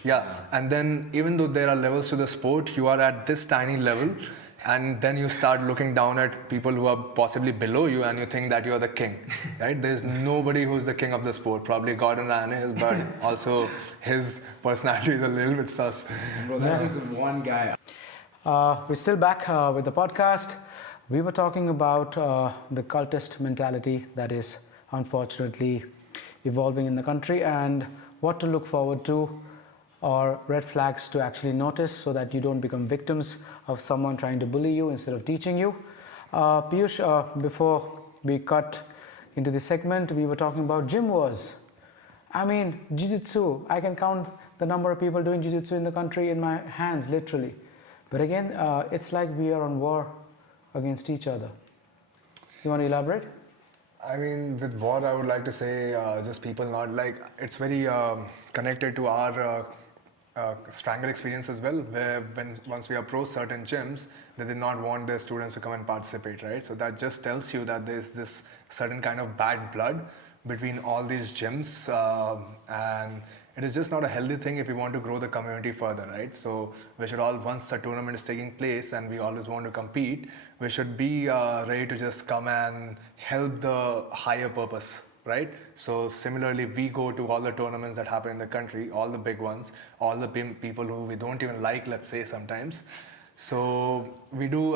and then even though there are levels to the sport, you are at this tiny level, and then you start looking down at people who are possibly below you, and you think that you're the king, right? There's nobody who's the king of the sport. Probably Gordon Ryan is, but also his personality is a little bit sus. Bro, that's just one guy. we're still back with the podcast. We were talking about the cultist mentality that is unfortunately evolving in the country, and what to look forward to, or red flags to actually notice so that you don't become victims of someone trying to bully you instead of teaching you. Peeyush, before we cut into the segment, we were talking about gym wars. I mean, Jiu-Jitsu, I can count the number of people doing Jiu-Jitsu in the country in my hands, literally. But again, it's like we are on war against each other. You want to elaborate? I mean, with what I would like to say, just people not it's very connected to our Strangle experience as well, where once we approach certain gyms, they did not want their students to come and participate, right? So that just tells you that there's this certain kind of bad blood between all these gyms, and it is just not a healthy thing if we want to grow the community further, right? So we should all, once a tournament is taking place and we always want to compete, we should be ready to just come and help the higher purpose, right? So similarly, we go to all the tournaments that happen in the country, all the big ones, all the people who we don't even like, let's say sometimes. So we do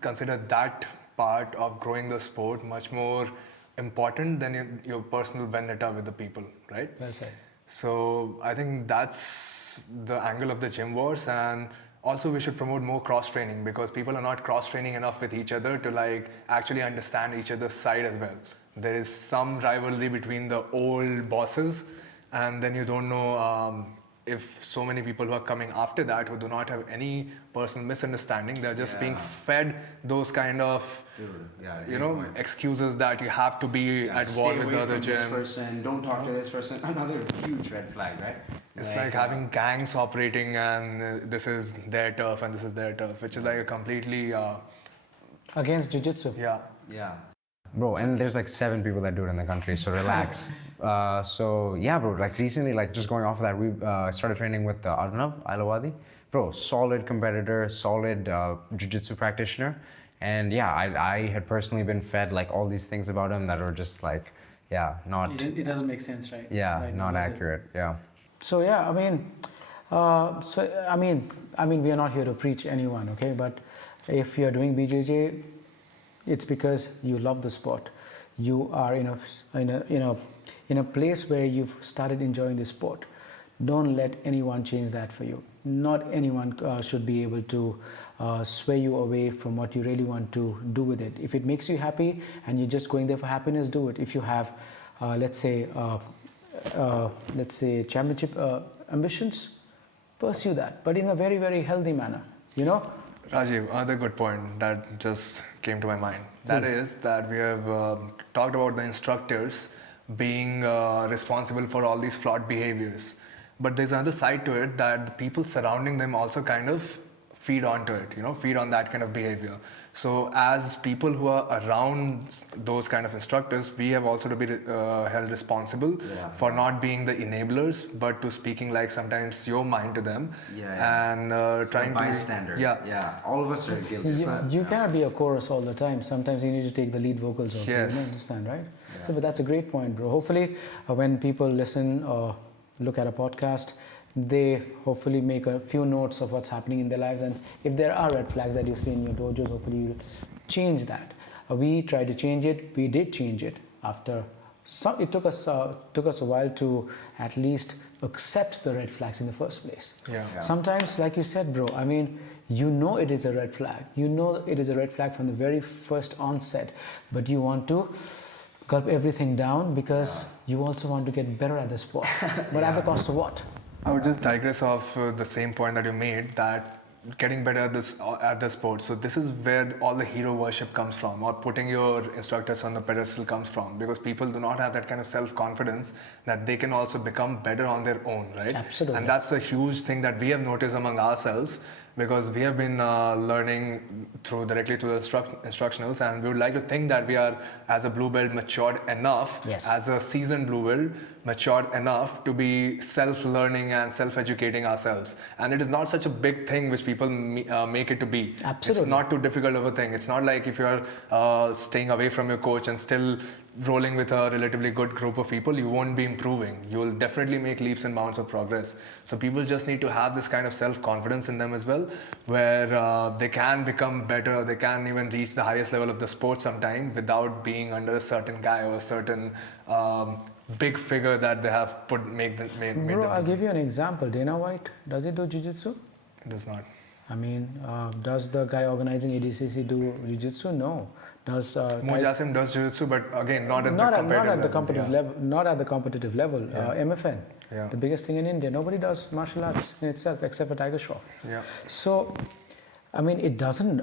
consider that part of growing the sport much more important than your personal vendetta with the people, right? Well said. So I think that's the angle of the gym wars, and also we should promote more cross training, because people are not cross training enough with each other to actually understand each other's side as well. There is some rivalry between the old bosses, and then you don't know if so many people who are coming after that who do not have any personal misunderstanding, they're just being fed those kind of excuses that you have to be at war with the other gym. This person, don't talk to this person. Another huge red flag, right? It's like having gangs operating, and this is their turf and this is their turf, which is like a completely Against Jiu-Jitsu. Yeah. Bro, and there's 7 people that do it in the country, so relax. So yeah, bro, recently, just going off of that, we started training with Arnav Ailawadi. Bro, solid competitor, solid jiu-jitsu practitioner. And yeah, I had personally been fed all these things about him that were just not... It doesn't make sense, right? Yeah, right, not accurate, yeah. So yeah, I mean, we are not here to preach anyone, okay? But if you're doing BJJ, it's because you love the sport. You are in a place where you've started enjoying the sport. Don't let anyone change that for you. Not anyone should be able to sway you away from what you really want to do with it. If it makes you happy and you're just going there for happiness, do it. If you have, let's say championship ambitions, pursue that, but in a very, very healthy manner, you know? Rajiv, another good point that just came to my mind. That is that we have talked about the instructors being responsible for all these flawed behaviors. But there's another side to it that the people surrounding them also kind of feed onto it, feed on that kind of behavior. So as people who are around those kind of instructors, we have also to be held responsible for not being the enablers, but to speaking like sometimes your mind to them and trying to bystander. All of us are guilty. You cannot be a chorus all the time. Sometimes you need to take the lead vocals also. Yes. You understand, right? So, but that's a great point, bro. Hopefully, when people listen or look at a podcast, they hopefully make a few notes of what's happening in their lives, and if there are red flags that you see in your dojos, hopefully you change that. We tried to change it. We did change it after some. It took us a while to at least accept the red flags in the first place. Sometimes, like you said, bro, I mean, it is a red flag. It is a red flag from the very first onset, but you want to gulp everything down because you also want to get better at the sport. But at the cost of what? I would just digress off the same point that you made, that getting better at the sport. So this is where all the hero worship comes from, or putting your instructors on the pedestal comes from, because people do not have that kind of self-confidence that they can also become better on their own, right? Absolutely. And that's a huge thing that we have noticed among ourselves, because we have been learning directly through the instructionals, and we would like to think that we are, as a blue belt, matured enough, as a seasoned blue belt, matured enough to be self-learning and self-educating ourselves. And it is not such a big thing which people make it to be. Absolutely. It's not too difficult of a thing. It's not like if you're staying away from your coach and still rolling with a relatively good group of people, you won't be improving. You will definitely make leaps and bounds of progress. So people just need to have this kind of self-confidence in them as well, where they can become better, they can even reach the highest level of the sport sometime without being under a certain guy or a certain big figure that they have made them. Bro, I'll give you an example. Dana White, does he do jiu-jitsu? It does not. I mean, does the guy organizing ADCC do jiu-jitsu? No. Does Mujasim does jiu-jitsu, but again, not at the competitive level. Not at the competitive level. MFN, the biggest thing in India. Nobody does martial arts in itself except for Tiger Shroff. So, I mean, it doesn't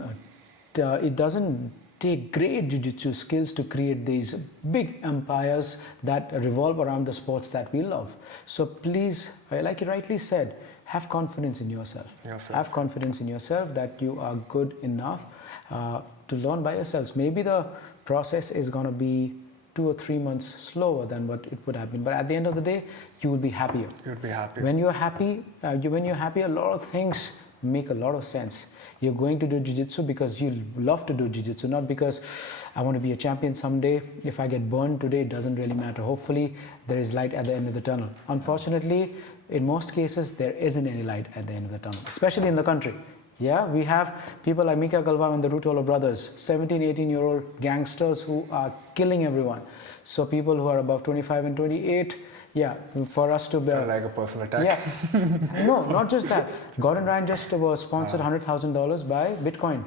take great jiu-jitsu skills to create these big empires that revolve around the sports that we love. So please, like you rightly said, have confidence in yourself. Have confidence in yourself that you are good enough to learn by yourselves. Maybe the process is going to be 2 or 3 months slower than what it would have been, but at the end of the day, you will be happier. You'll be happy. When you're happy, a lot of things make a lot of sense. You're going to do jiu-jitsu because you love to do jiu-jitsu, not because I want to be a champion someday. If I get burned today, it doesn't really matter. Hopefully, there is light at the end of the tunnel. Unfortunately, in most cases, there isn't any light at the end of the tunnel, especially in the country. Yeah, we have people like Mika Galva and the Rutola brothers, 17, 18-year-old gangsters who are killing everyone. So people who are above 25 and 28, for us to be... like a personal attack. Yeah. No, not just that. Gordon Ryan just was sponsored $100,000 by Bitcoin.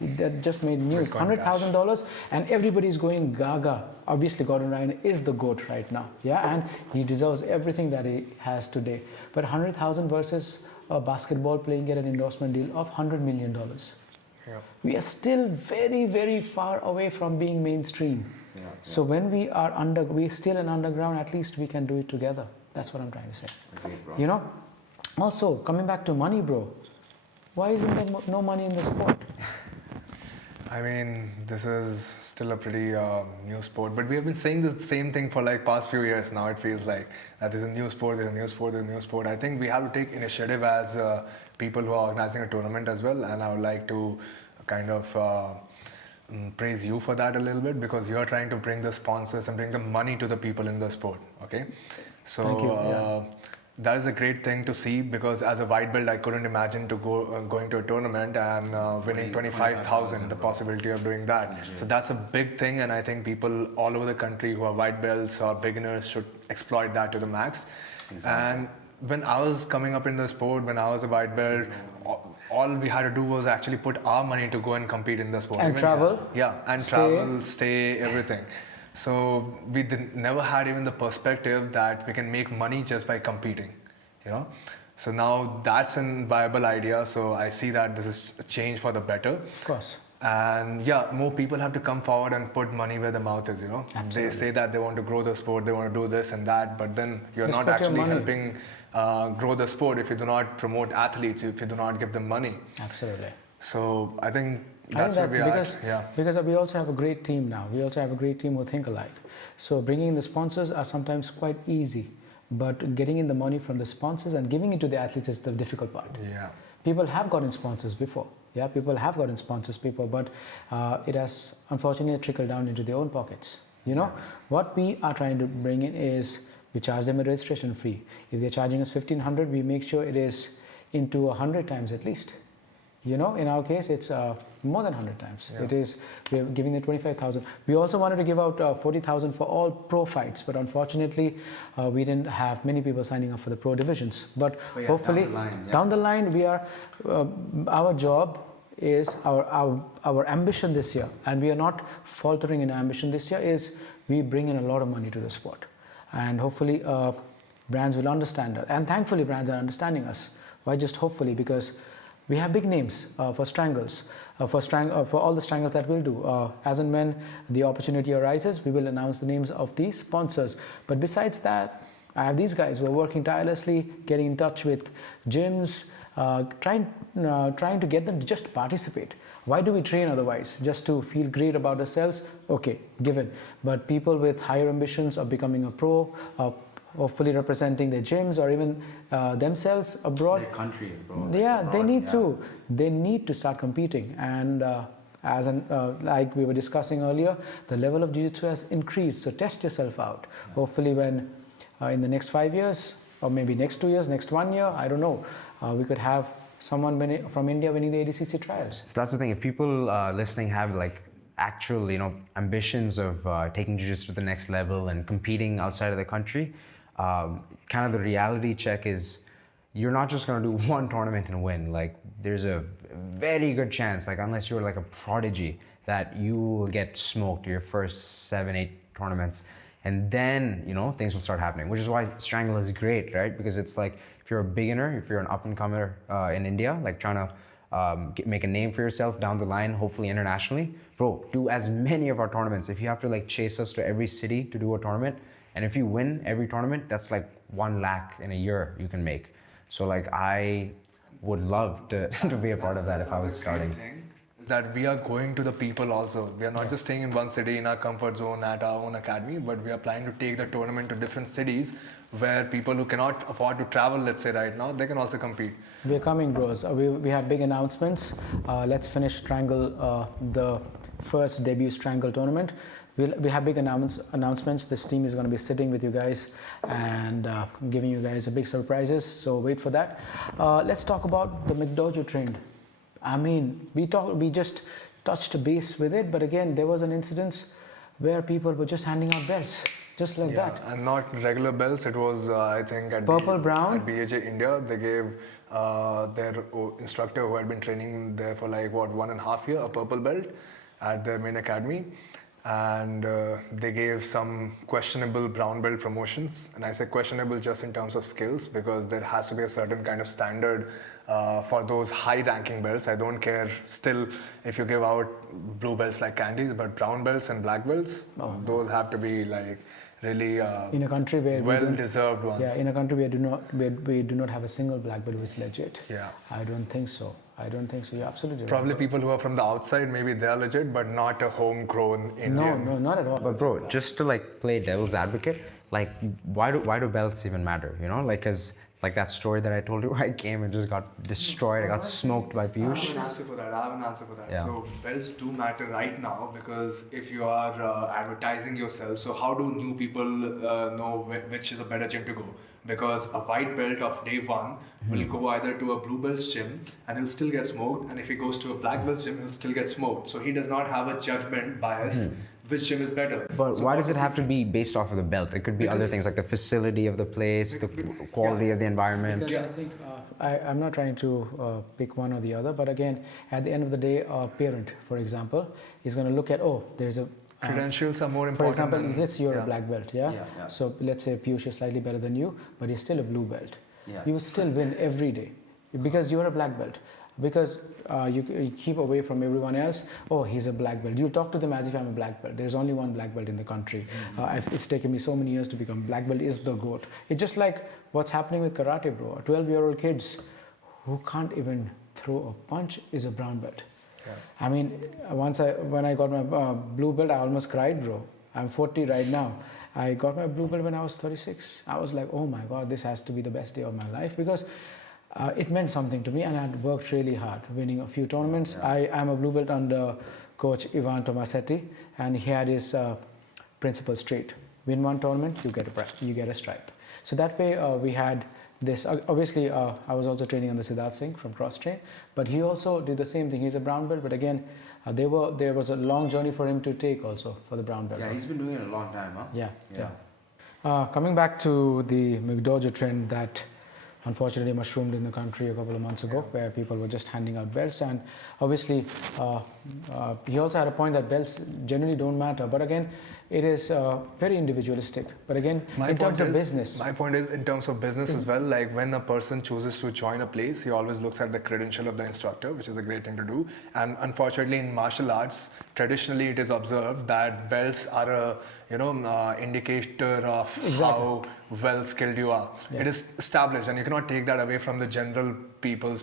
That just made news. $100,000, and everybody's going gaga. Obviously, Gordon Ryan is the GOAT right now. Yeah, and he deserves everything that he has today. But 100,000 versus a basketball playing at an endorsement deal of $100 million. We are still very, very far away from being mainstream. So when we're still in underground, at least we can do it together. That's what I'm trying to say. Agreed, bro. Also coming back to money, bro. Why isn't there no money in the sport? I mean, this is still a pretty new sport, but we have been saying the same thing for like past few years now. It feels like that there's a new sport, there's a new sport, there's a new sport. I think we have to take initiative as people who are organizing a tournament as well, and I would like to kind of praise you for that a little bit, because you're trying to bring the sponsors and bring the money to the people in the sport. Okay, so thank you. That is a great thing to see, because as a white belt I couldn't imagine to going to a tournament and winning 25,000, the possibility of doing that. So that's a big thing, and I think people all over the country who are white belts or beginners should exploit that to the max. And when I was coming up in the sport, when I was a white belt, all we had to do was actually put our money to go and compete in the sport. And travel? Yeah, and travel, stay, everything. So we never had even the perspective that we can make money just by competing, So now that's a viable idea. So I see that this is a change for the better. Of course. And yeah, more people have to come forward and put money where the mouth is, you know. Absolutely. They say that they want to grow the sport, they want to do this and that, but then you're Just not put your actually money. helping grow the sport if you do not promote athletes, if you do not give them money. Absolutely. So I think I that's where think we because, are. Yeah. because we also have a great team now. We also have a great team who think alike. So bringing in the sponsors are sometimes quite easy, but getting in the money from the sponsors and giving it to the athletes is the difficult part. Yeah. People have gotten sponsors before. Yeah, people have gotten sponsors before, but it has unfortunately trickled down into their own pockets. You know, what we are trying to bring in is we charge them a registration fee. If they're charging us 1,500, we make sure it is into 100 times at least. You know, in our case, it's more than 100 times. Yeah. It is, we're giving them 25,000. We also wanted to give out 40,000 for all pro fights, but unfortunately, we didn't have many people signing up for the pro divisions. But yeah, hopefully, down the line, we are, our job is our ambition this year, and we are not faltering in our ambition this year, is we bring in a lot of money to the sport. And hopefully, brands will understand that. And thankfully, brands are understanding us. Why just hopefully? Because we have big names for strangles, for all the strangles that we'll do. As and when the opportunity arises, we will announce the names of the sponsors. But besides that, I have these guys who are working tirelessly, getting in touch with gyms, trying to get them to just participate. Why do we train otherwise? Just to feel great about ourselves? Okay, given. But people with higher ambitions of becoming a pro, hopefully representing their gyms or even themselves abroad. Their country. Yeah, they need to. They need to start competing. And like we were discussing earlier, the level of Jiu Jitsu has increased. So test yourself out. Yeah. Hopefully, when in the next 5 years, or maybe next 2 years, next 1 year, I don't know, we could have someone from India winning the ADCC trials. So that's the thing. If people listening have like actual, ambitions of taking jiu-jitsu to the next level and competing outside of the country, kind of the reality check is you're not just going to do one tournament and win. Like there's a very good chance, like unless you're like a prodigy, that you will get smoked your first 7-8 tournaments, and then things will start happening, which is why Strangle is great, right? Because it's like if you're a beginner, if you're an up-and-comer in India, like trying to make a name for yourself down the line, hopefully internationally, bro, do as many of our tournaments. If you have to like chase us to every city to do a tournament, and if you win every tournament, that's like 1 lakh in a year you can make. So like I would love to be a part of that if I was starting. That we are going to the people also. We are not just staying in one city in our comfort zone at our own academy, but we are planning to take the tournament to different cities where people who cannot afford to travel, let's say right now, they can also compete. We are coming, bros. We have big announcements. Let's finish Strangle, the first debut Strangle tournament. We have big announcements. This team is going to be sitting with you guys and giving you guys a big surprises. So wait for that. Let's talk about the McDojo trend. I mean, we just touched a base with it, but again, there was an incident where people were just handing out belts, just like that. And not regular belts. It was, I think, at Purple Brown. At BAJ India, they gave their instructor who had been training there for like 1.5 years a purple belt at their main academy, and they gave some questionable brown belt promotions. And I say questionable just in terms of skills, because there has to be a certain kind of standard for those high-ranking belts. I don't care still if you give out blue belts like candies, but brown belts and black belts, those have to be like really in a country where well-deserved ones. Yeah, in a country where we do not have a single black belt which is legit. Yeah, I don't think so. You're absolutely probably right. People who are from the outside, maybe they are legit, but not a homegrown Indian. No, not at all. But bro, just to like play devil's advocate, like why do belts even matter? Like cause like that story that I told you, where I came and just got destroyed. I got smoked by Peeyush. I have an answer for that. Yeah. So belts do matter right now, because if you are advertising yourself, so how do new people know which is a better gym to go? Because a white belt of day one will go either to a blue belt's gym and he'll still get smoked, and if he goes to a black belt's gym, he'll still get smoked. So he does not have a judgment bias. Which gym is better? But why does it have to be based off of the belt? It could be other things like the facility of the place, the quality of the environment. Because I think I'm not trying to pick one or the other, but again, at the end of the day, a parent, for example, is going to look at, there's a credentials are more for important. example, let's say you're a black belt, yeah? So let's say Peeyush is slightly better than you, but he's still a blue belt. Yeah. you will still win every day because you are a black belt. Because you keep away from everyone else. Oh, he's a black belt. You'll talk to them as if I'm a black belt. There's only one black belt in the country. It's taken me so many years to become black belt. Is the GOAT. It's just like what's happening with karate, bro. 12-year-old kids who can't even throw a punch is a brown belt. Yeah. I mean, when I got my blue belt, I almost cried, bro. I'm 40 right now. I got my blue belt when I was 36. I was like, oh my God, this has to be the best day of my life because it meant something to me and I had worked really hard, winning a few tournaments. Yeah. I am a blue belt under coach Ivan Tomasetti and he had his principle straight. Win one tournament, you get a stripe. So that way we had this. Obviously, I was also training under Siddharth Singh from Cross Train, but he also did the same thing. He's a brown belt, but again, there was a long journey for him to take also for the brown belt. Yeah, he's been doing it a long time, huh? Yeah. Coming back to the McDojo trend that unfortunately mushroomed in the country a couple of months ago, where people were just handing out belts, and obviously he also had a point that belts generally don't matter, but again it is very individualistic. But again, in terms of business, my point is in terms of business as well. Like when a person chooses to join a place, he always looks at the credential of the instructor, which is a great thing to do. And unfortunately, in martial arts, traditionally it is observed that belts are a indicator of how well skilled you are. Yeah. It is established, and you cannot take that away from the general public's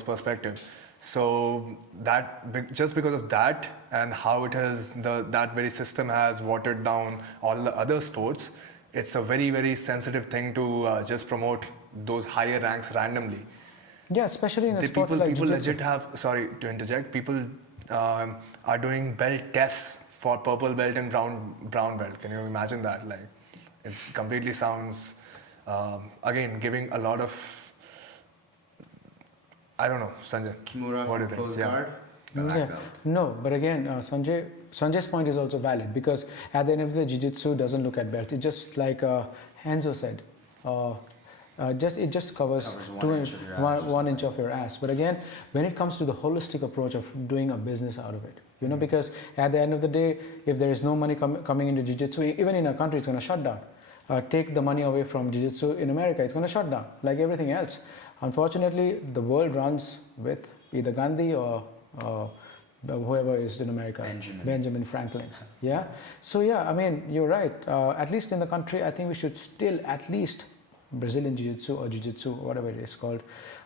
perspective. So that just because of that and how it has that very system has watered down all the other sports, it's a very, very sensitive thing to just promote those higher ranks randomly. yeah, especially in a sport like people jiu-jitsu. legit have, sorry to interject, people are doing belt tests for purple belt and brown belt. Can you imagine that? Like, it completely sounds again giving a lot of, I don't know, Sanjay. Kimura What do you from think? close Yeah. guard. Black Yeah. belt. No, but again, Sanjay's point is also valid because at the end of the day, jiu-jitsu doesn't look at belts. It's just like Henzo said. It just covers Covers 1 inch of your ass or 1 inch of your ass. But again, when it comes to the holistic approach of doing a business out of it, because at the end of the day, if there is no money coming into jiu-jitsu, even in a country, it's going to shut down. Take the money away from jiu-jitsu in America, it's going to shut down like everything else. Unfortunately, the world runs with either Gandhi or whoever is in America, Benjamin Franklin. Yeah. So yeah, I mean, you're right. At least in the country, I think we should still at least Brazilian Jiu-Jitsu or Jiu-Jitsu, whatever it is called,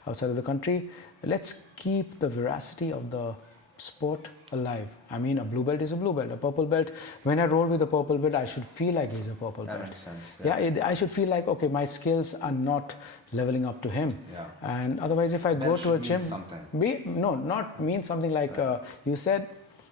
outside of the country. Let's keep the veracity of the sport alive. I mean, a blue belt is a blue belt. A purple belt, when I roll with a purple belt, I should feel like he's a purple belt. That makes sense. I should feel like, okay, my skills are not leveling up to him. Yeah. And otherwise, if I go to a gym, not mean something like you said.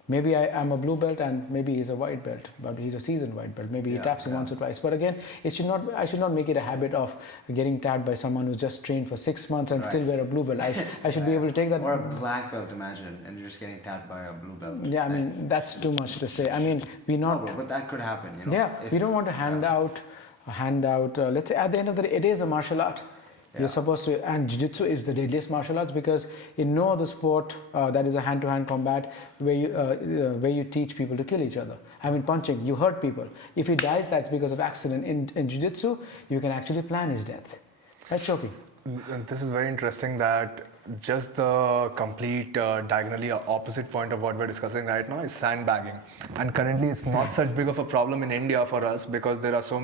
Maybe I am a blue belt and maybe he's a white belt, but he's a seasoned white belt. Maybe he taps him once or twice. But again, I should not make it a habit of getting tapped by someone who's just trained for 6 months and still wear a blue belt. I should be able to take that. Or a black belt, imagine, and you're just getting tapped by a blue belt. Yeah, I mean, that's too much to say. I mean, but that could happen, Yeah, we don't want to hand out. Let's say at the end of the day, it is a martial art. You're supposed to, and jiu-jitsu is the deadliest martial arts because in no other sport that is a hand-to-hand combat where you teach people to kill each other. I mean, punching, you hurt people. If he dies, that's because of accident. In jiu-jitsu, you can actually plan his death. Right, Shoki? This is very interesting that just the complete diagonally opposite point of what we're discussing right now is sandbagging. And currently it's not such big of a problem in India for us because there are so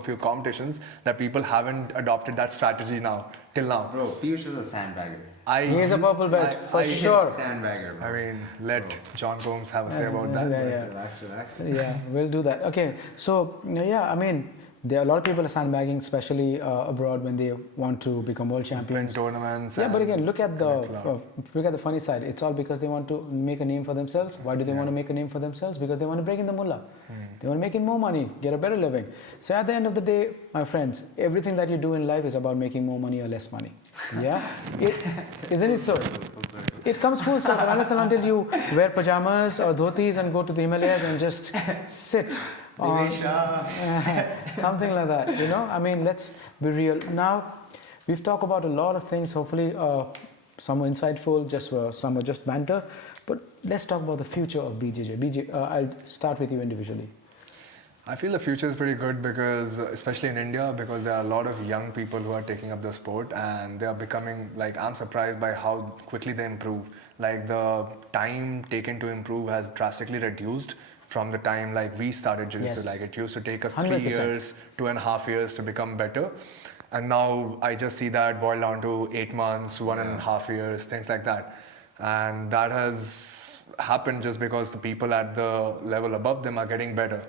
few competitions that people haven't adopted that strategy till now. Bro, Peeyush is a sandbagger. He is a purple belt, for sure. Sandbagger, bro. I mean, let John Combs have a say about that. Yeah. Relax. Yeah, we'll do that. Okay, so yeah, I mean, there are a lot of people are sandbagging, especially abroad when they want to become world champions. Win tournaments. Yeah, but again, look at the funny side. It's all because they want to make a name for themselves. Why do they want to make a name for themselves? Because they want to break in the mullah. They want to make in more money, get a better living. So at the end of the day, my friends, everything that you do in life is about making more money or less money. Yeah, isn't it so? It comes full circle unless and until you wear pajamas or dhotis and go to the Himalayas and just sit. Something like that, I mean, let's be real. Now, we've talked about a lot of things, hopefully some were insightful, some were just banter, but let's talk about the future of BJJ. I'll start with you individually. I feel the future is pretty good because, especially in India, because there are a lot of young people who are taking up the sport and they are becoming, like, I'm surprised by how quickly they improve. Like, the time taken to improve has drastically reduced from the time, like, we started Jiu-Jitsu. Yes. Like, it used to take us 100%. 3 years, 2.5 years to become better. And now I just see that boil down to 8 months, 1.5 years, things like that. And that has happened just because the people at the level above them are getting better.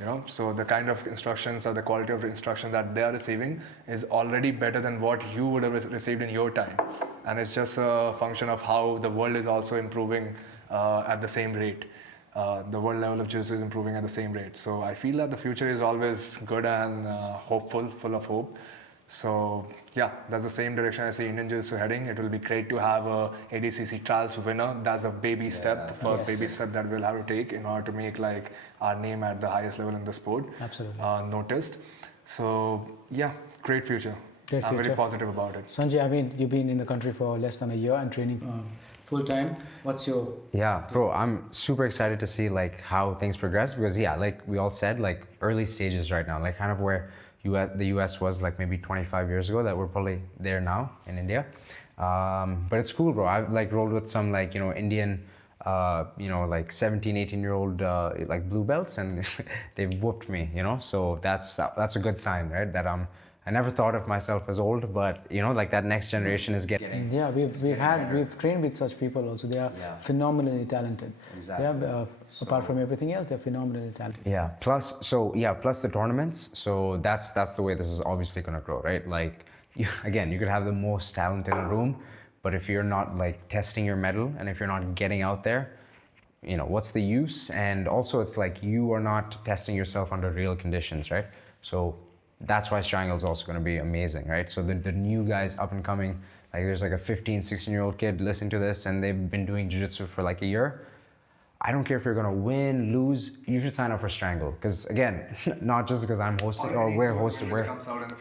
You know, so the kind of instructions or the quality of instruction that they are receiving is already better than what you would have received in your time. And it's just a function of how the world is also improving at the same rate. The world level of jiu-jitsu is improving at the same rate. So I feel that the future is always good and hopeful, full of hope. So yeah, that's the same direction I see Indian Jiu-Jitsu heading. It will be great to have a ADCC trials winner. That's a baby step, the first baby step that we'll have to take in order to make, like, our name at the highest level in the sport Absolutely. Noticed. So yeah, great future. Great I'm future. very positive about it. Sanjay, I mean, you've been in the country for less than a year and training full time. What's your... Yeah, bro, I'm super excited to see like how things progress because yeah, like we all said, like early stages right now, like kind of where the US was like maybe 25 years ago, that we're probably there now in India. But it's cool, bro. I've like rolled with some like, Indian, like 17, 18-year-old like blue belts, and they've whooped me, so that's a good sign, right? That I never thought of myself as old, but like that next generation is getting. Yeah, we've trained with such people also. They are phenomenally talented. Exactly. Yeah, apart from everything else, they're phenomenally talented. Yeah. Plus the tournaments. So that's the way this is obviously going to grow, right? Like, you could have the most talent in a room, but if you're not like testing your mettle and if you're not getting out there, what's the use? And also, it's like you are not testing yourself under real conditions, right? So that's why Strangle is also going to be amazing, right? So the new guys up and coming, like there's like a 15, 16-year-old kid listening to this and they've been doing jiu-jitsu for like a year. I don't care if you're going to win, lose, you should sign up for Strangle. Because again, not just because I'm hosting or we're hosting.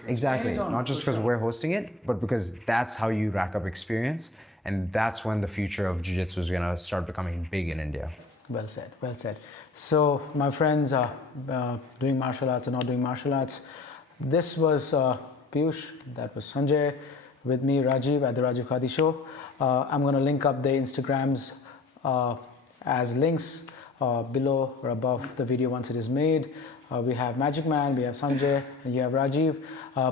Exactly, not just because we're hosting it, but because that's how you rack up experience. And that's when the future of jiu-jitsu is going to start becoming big in India. Well said, well said. So my friends are doing martial arts or not doing martial arts. This was Peeyush, that was Sanjay, with me Rajiv at the Rajiv Khati Show. I'm going to link up the Instagrams as links below or above the video once it is made. We have Magic Man, we have Sanjay, and you have Rajiv.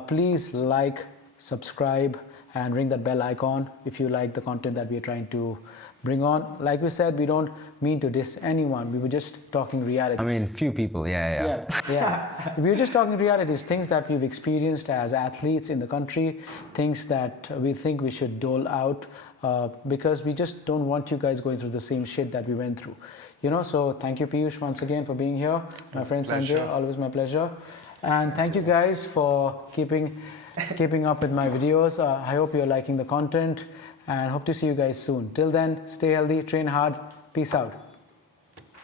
Please like, subscribe, and ring that bell icon if you like the content that we are trying to bring on. Like we said, we don't mean to diss anyone. We were just talking reality. I mean, few people, yeah. We were just talking realities, things that we've experienced as athletes in the country, things that we think we should dole out because we just don't want you guys going through the same shit that we went through. So thank you, Peeyush, once again for being here. My friend Sanjay, always my pleasure. And thank you guys for keeping up with my videos. I hope you're liking the content and hope to see you guys soon. Till then, stay healthy, train hard. Peace out.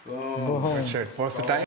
Go home. What's the time?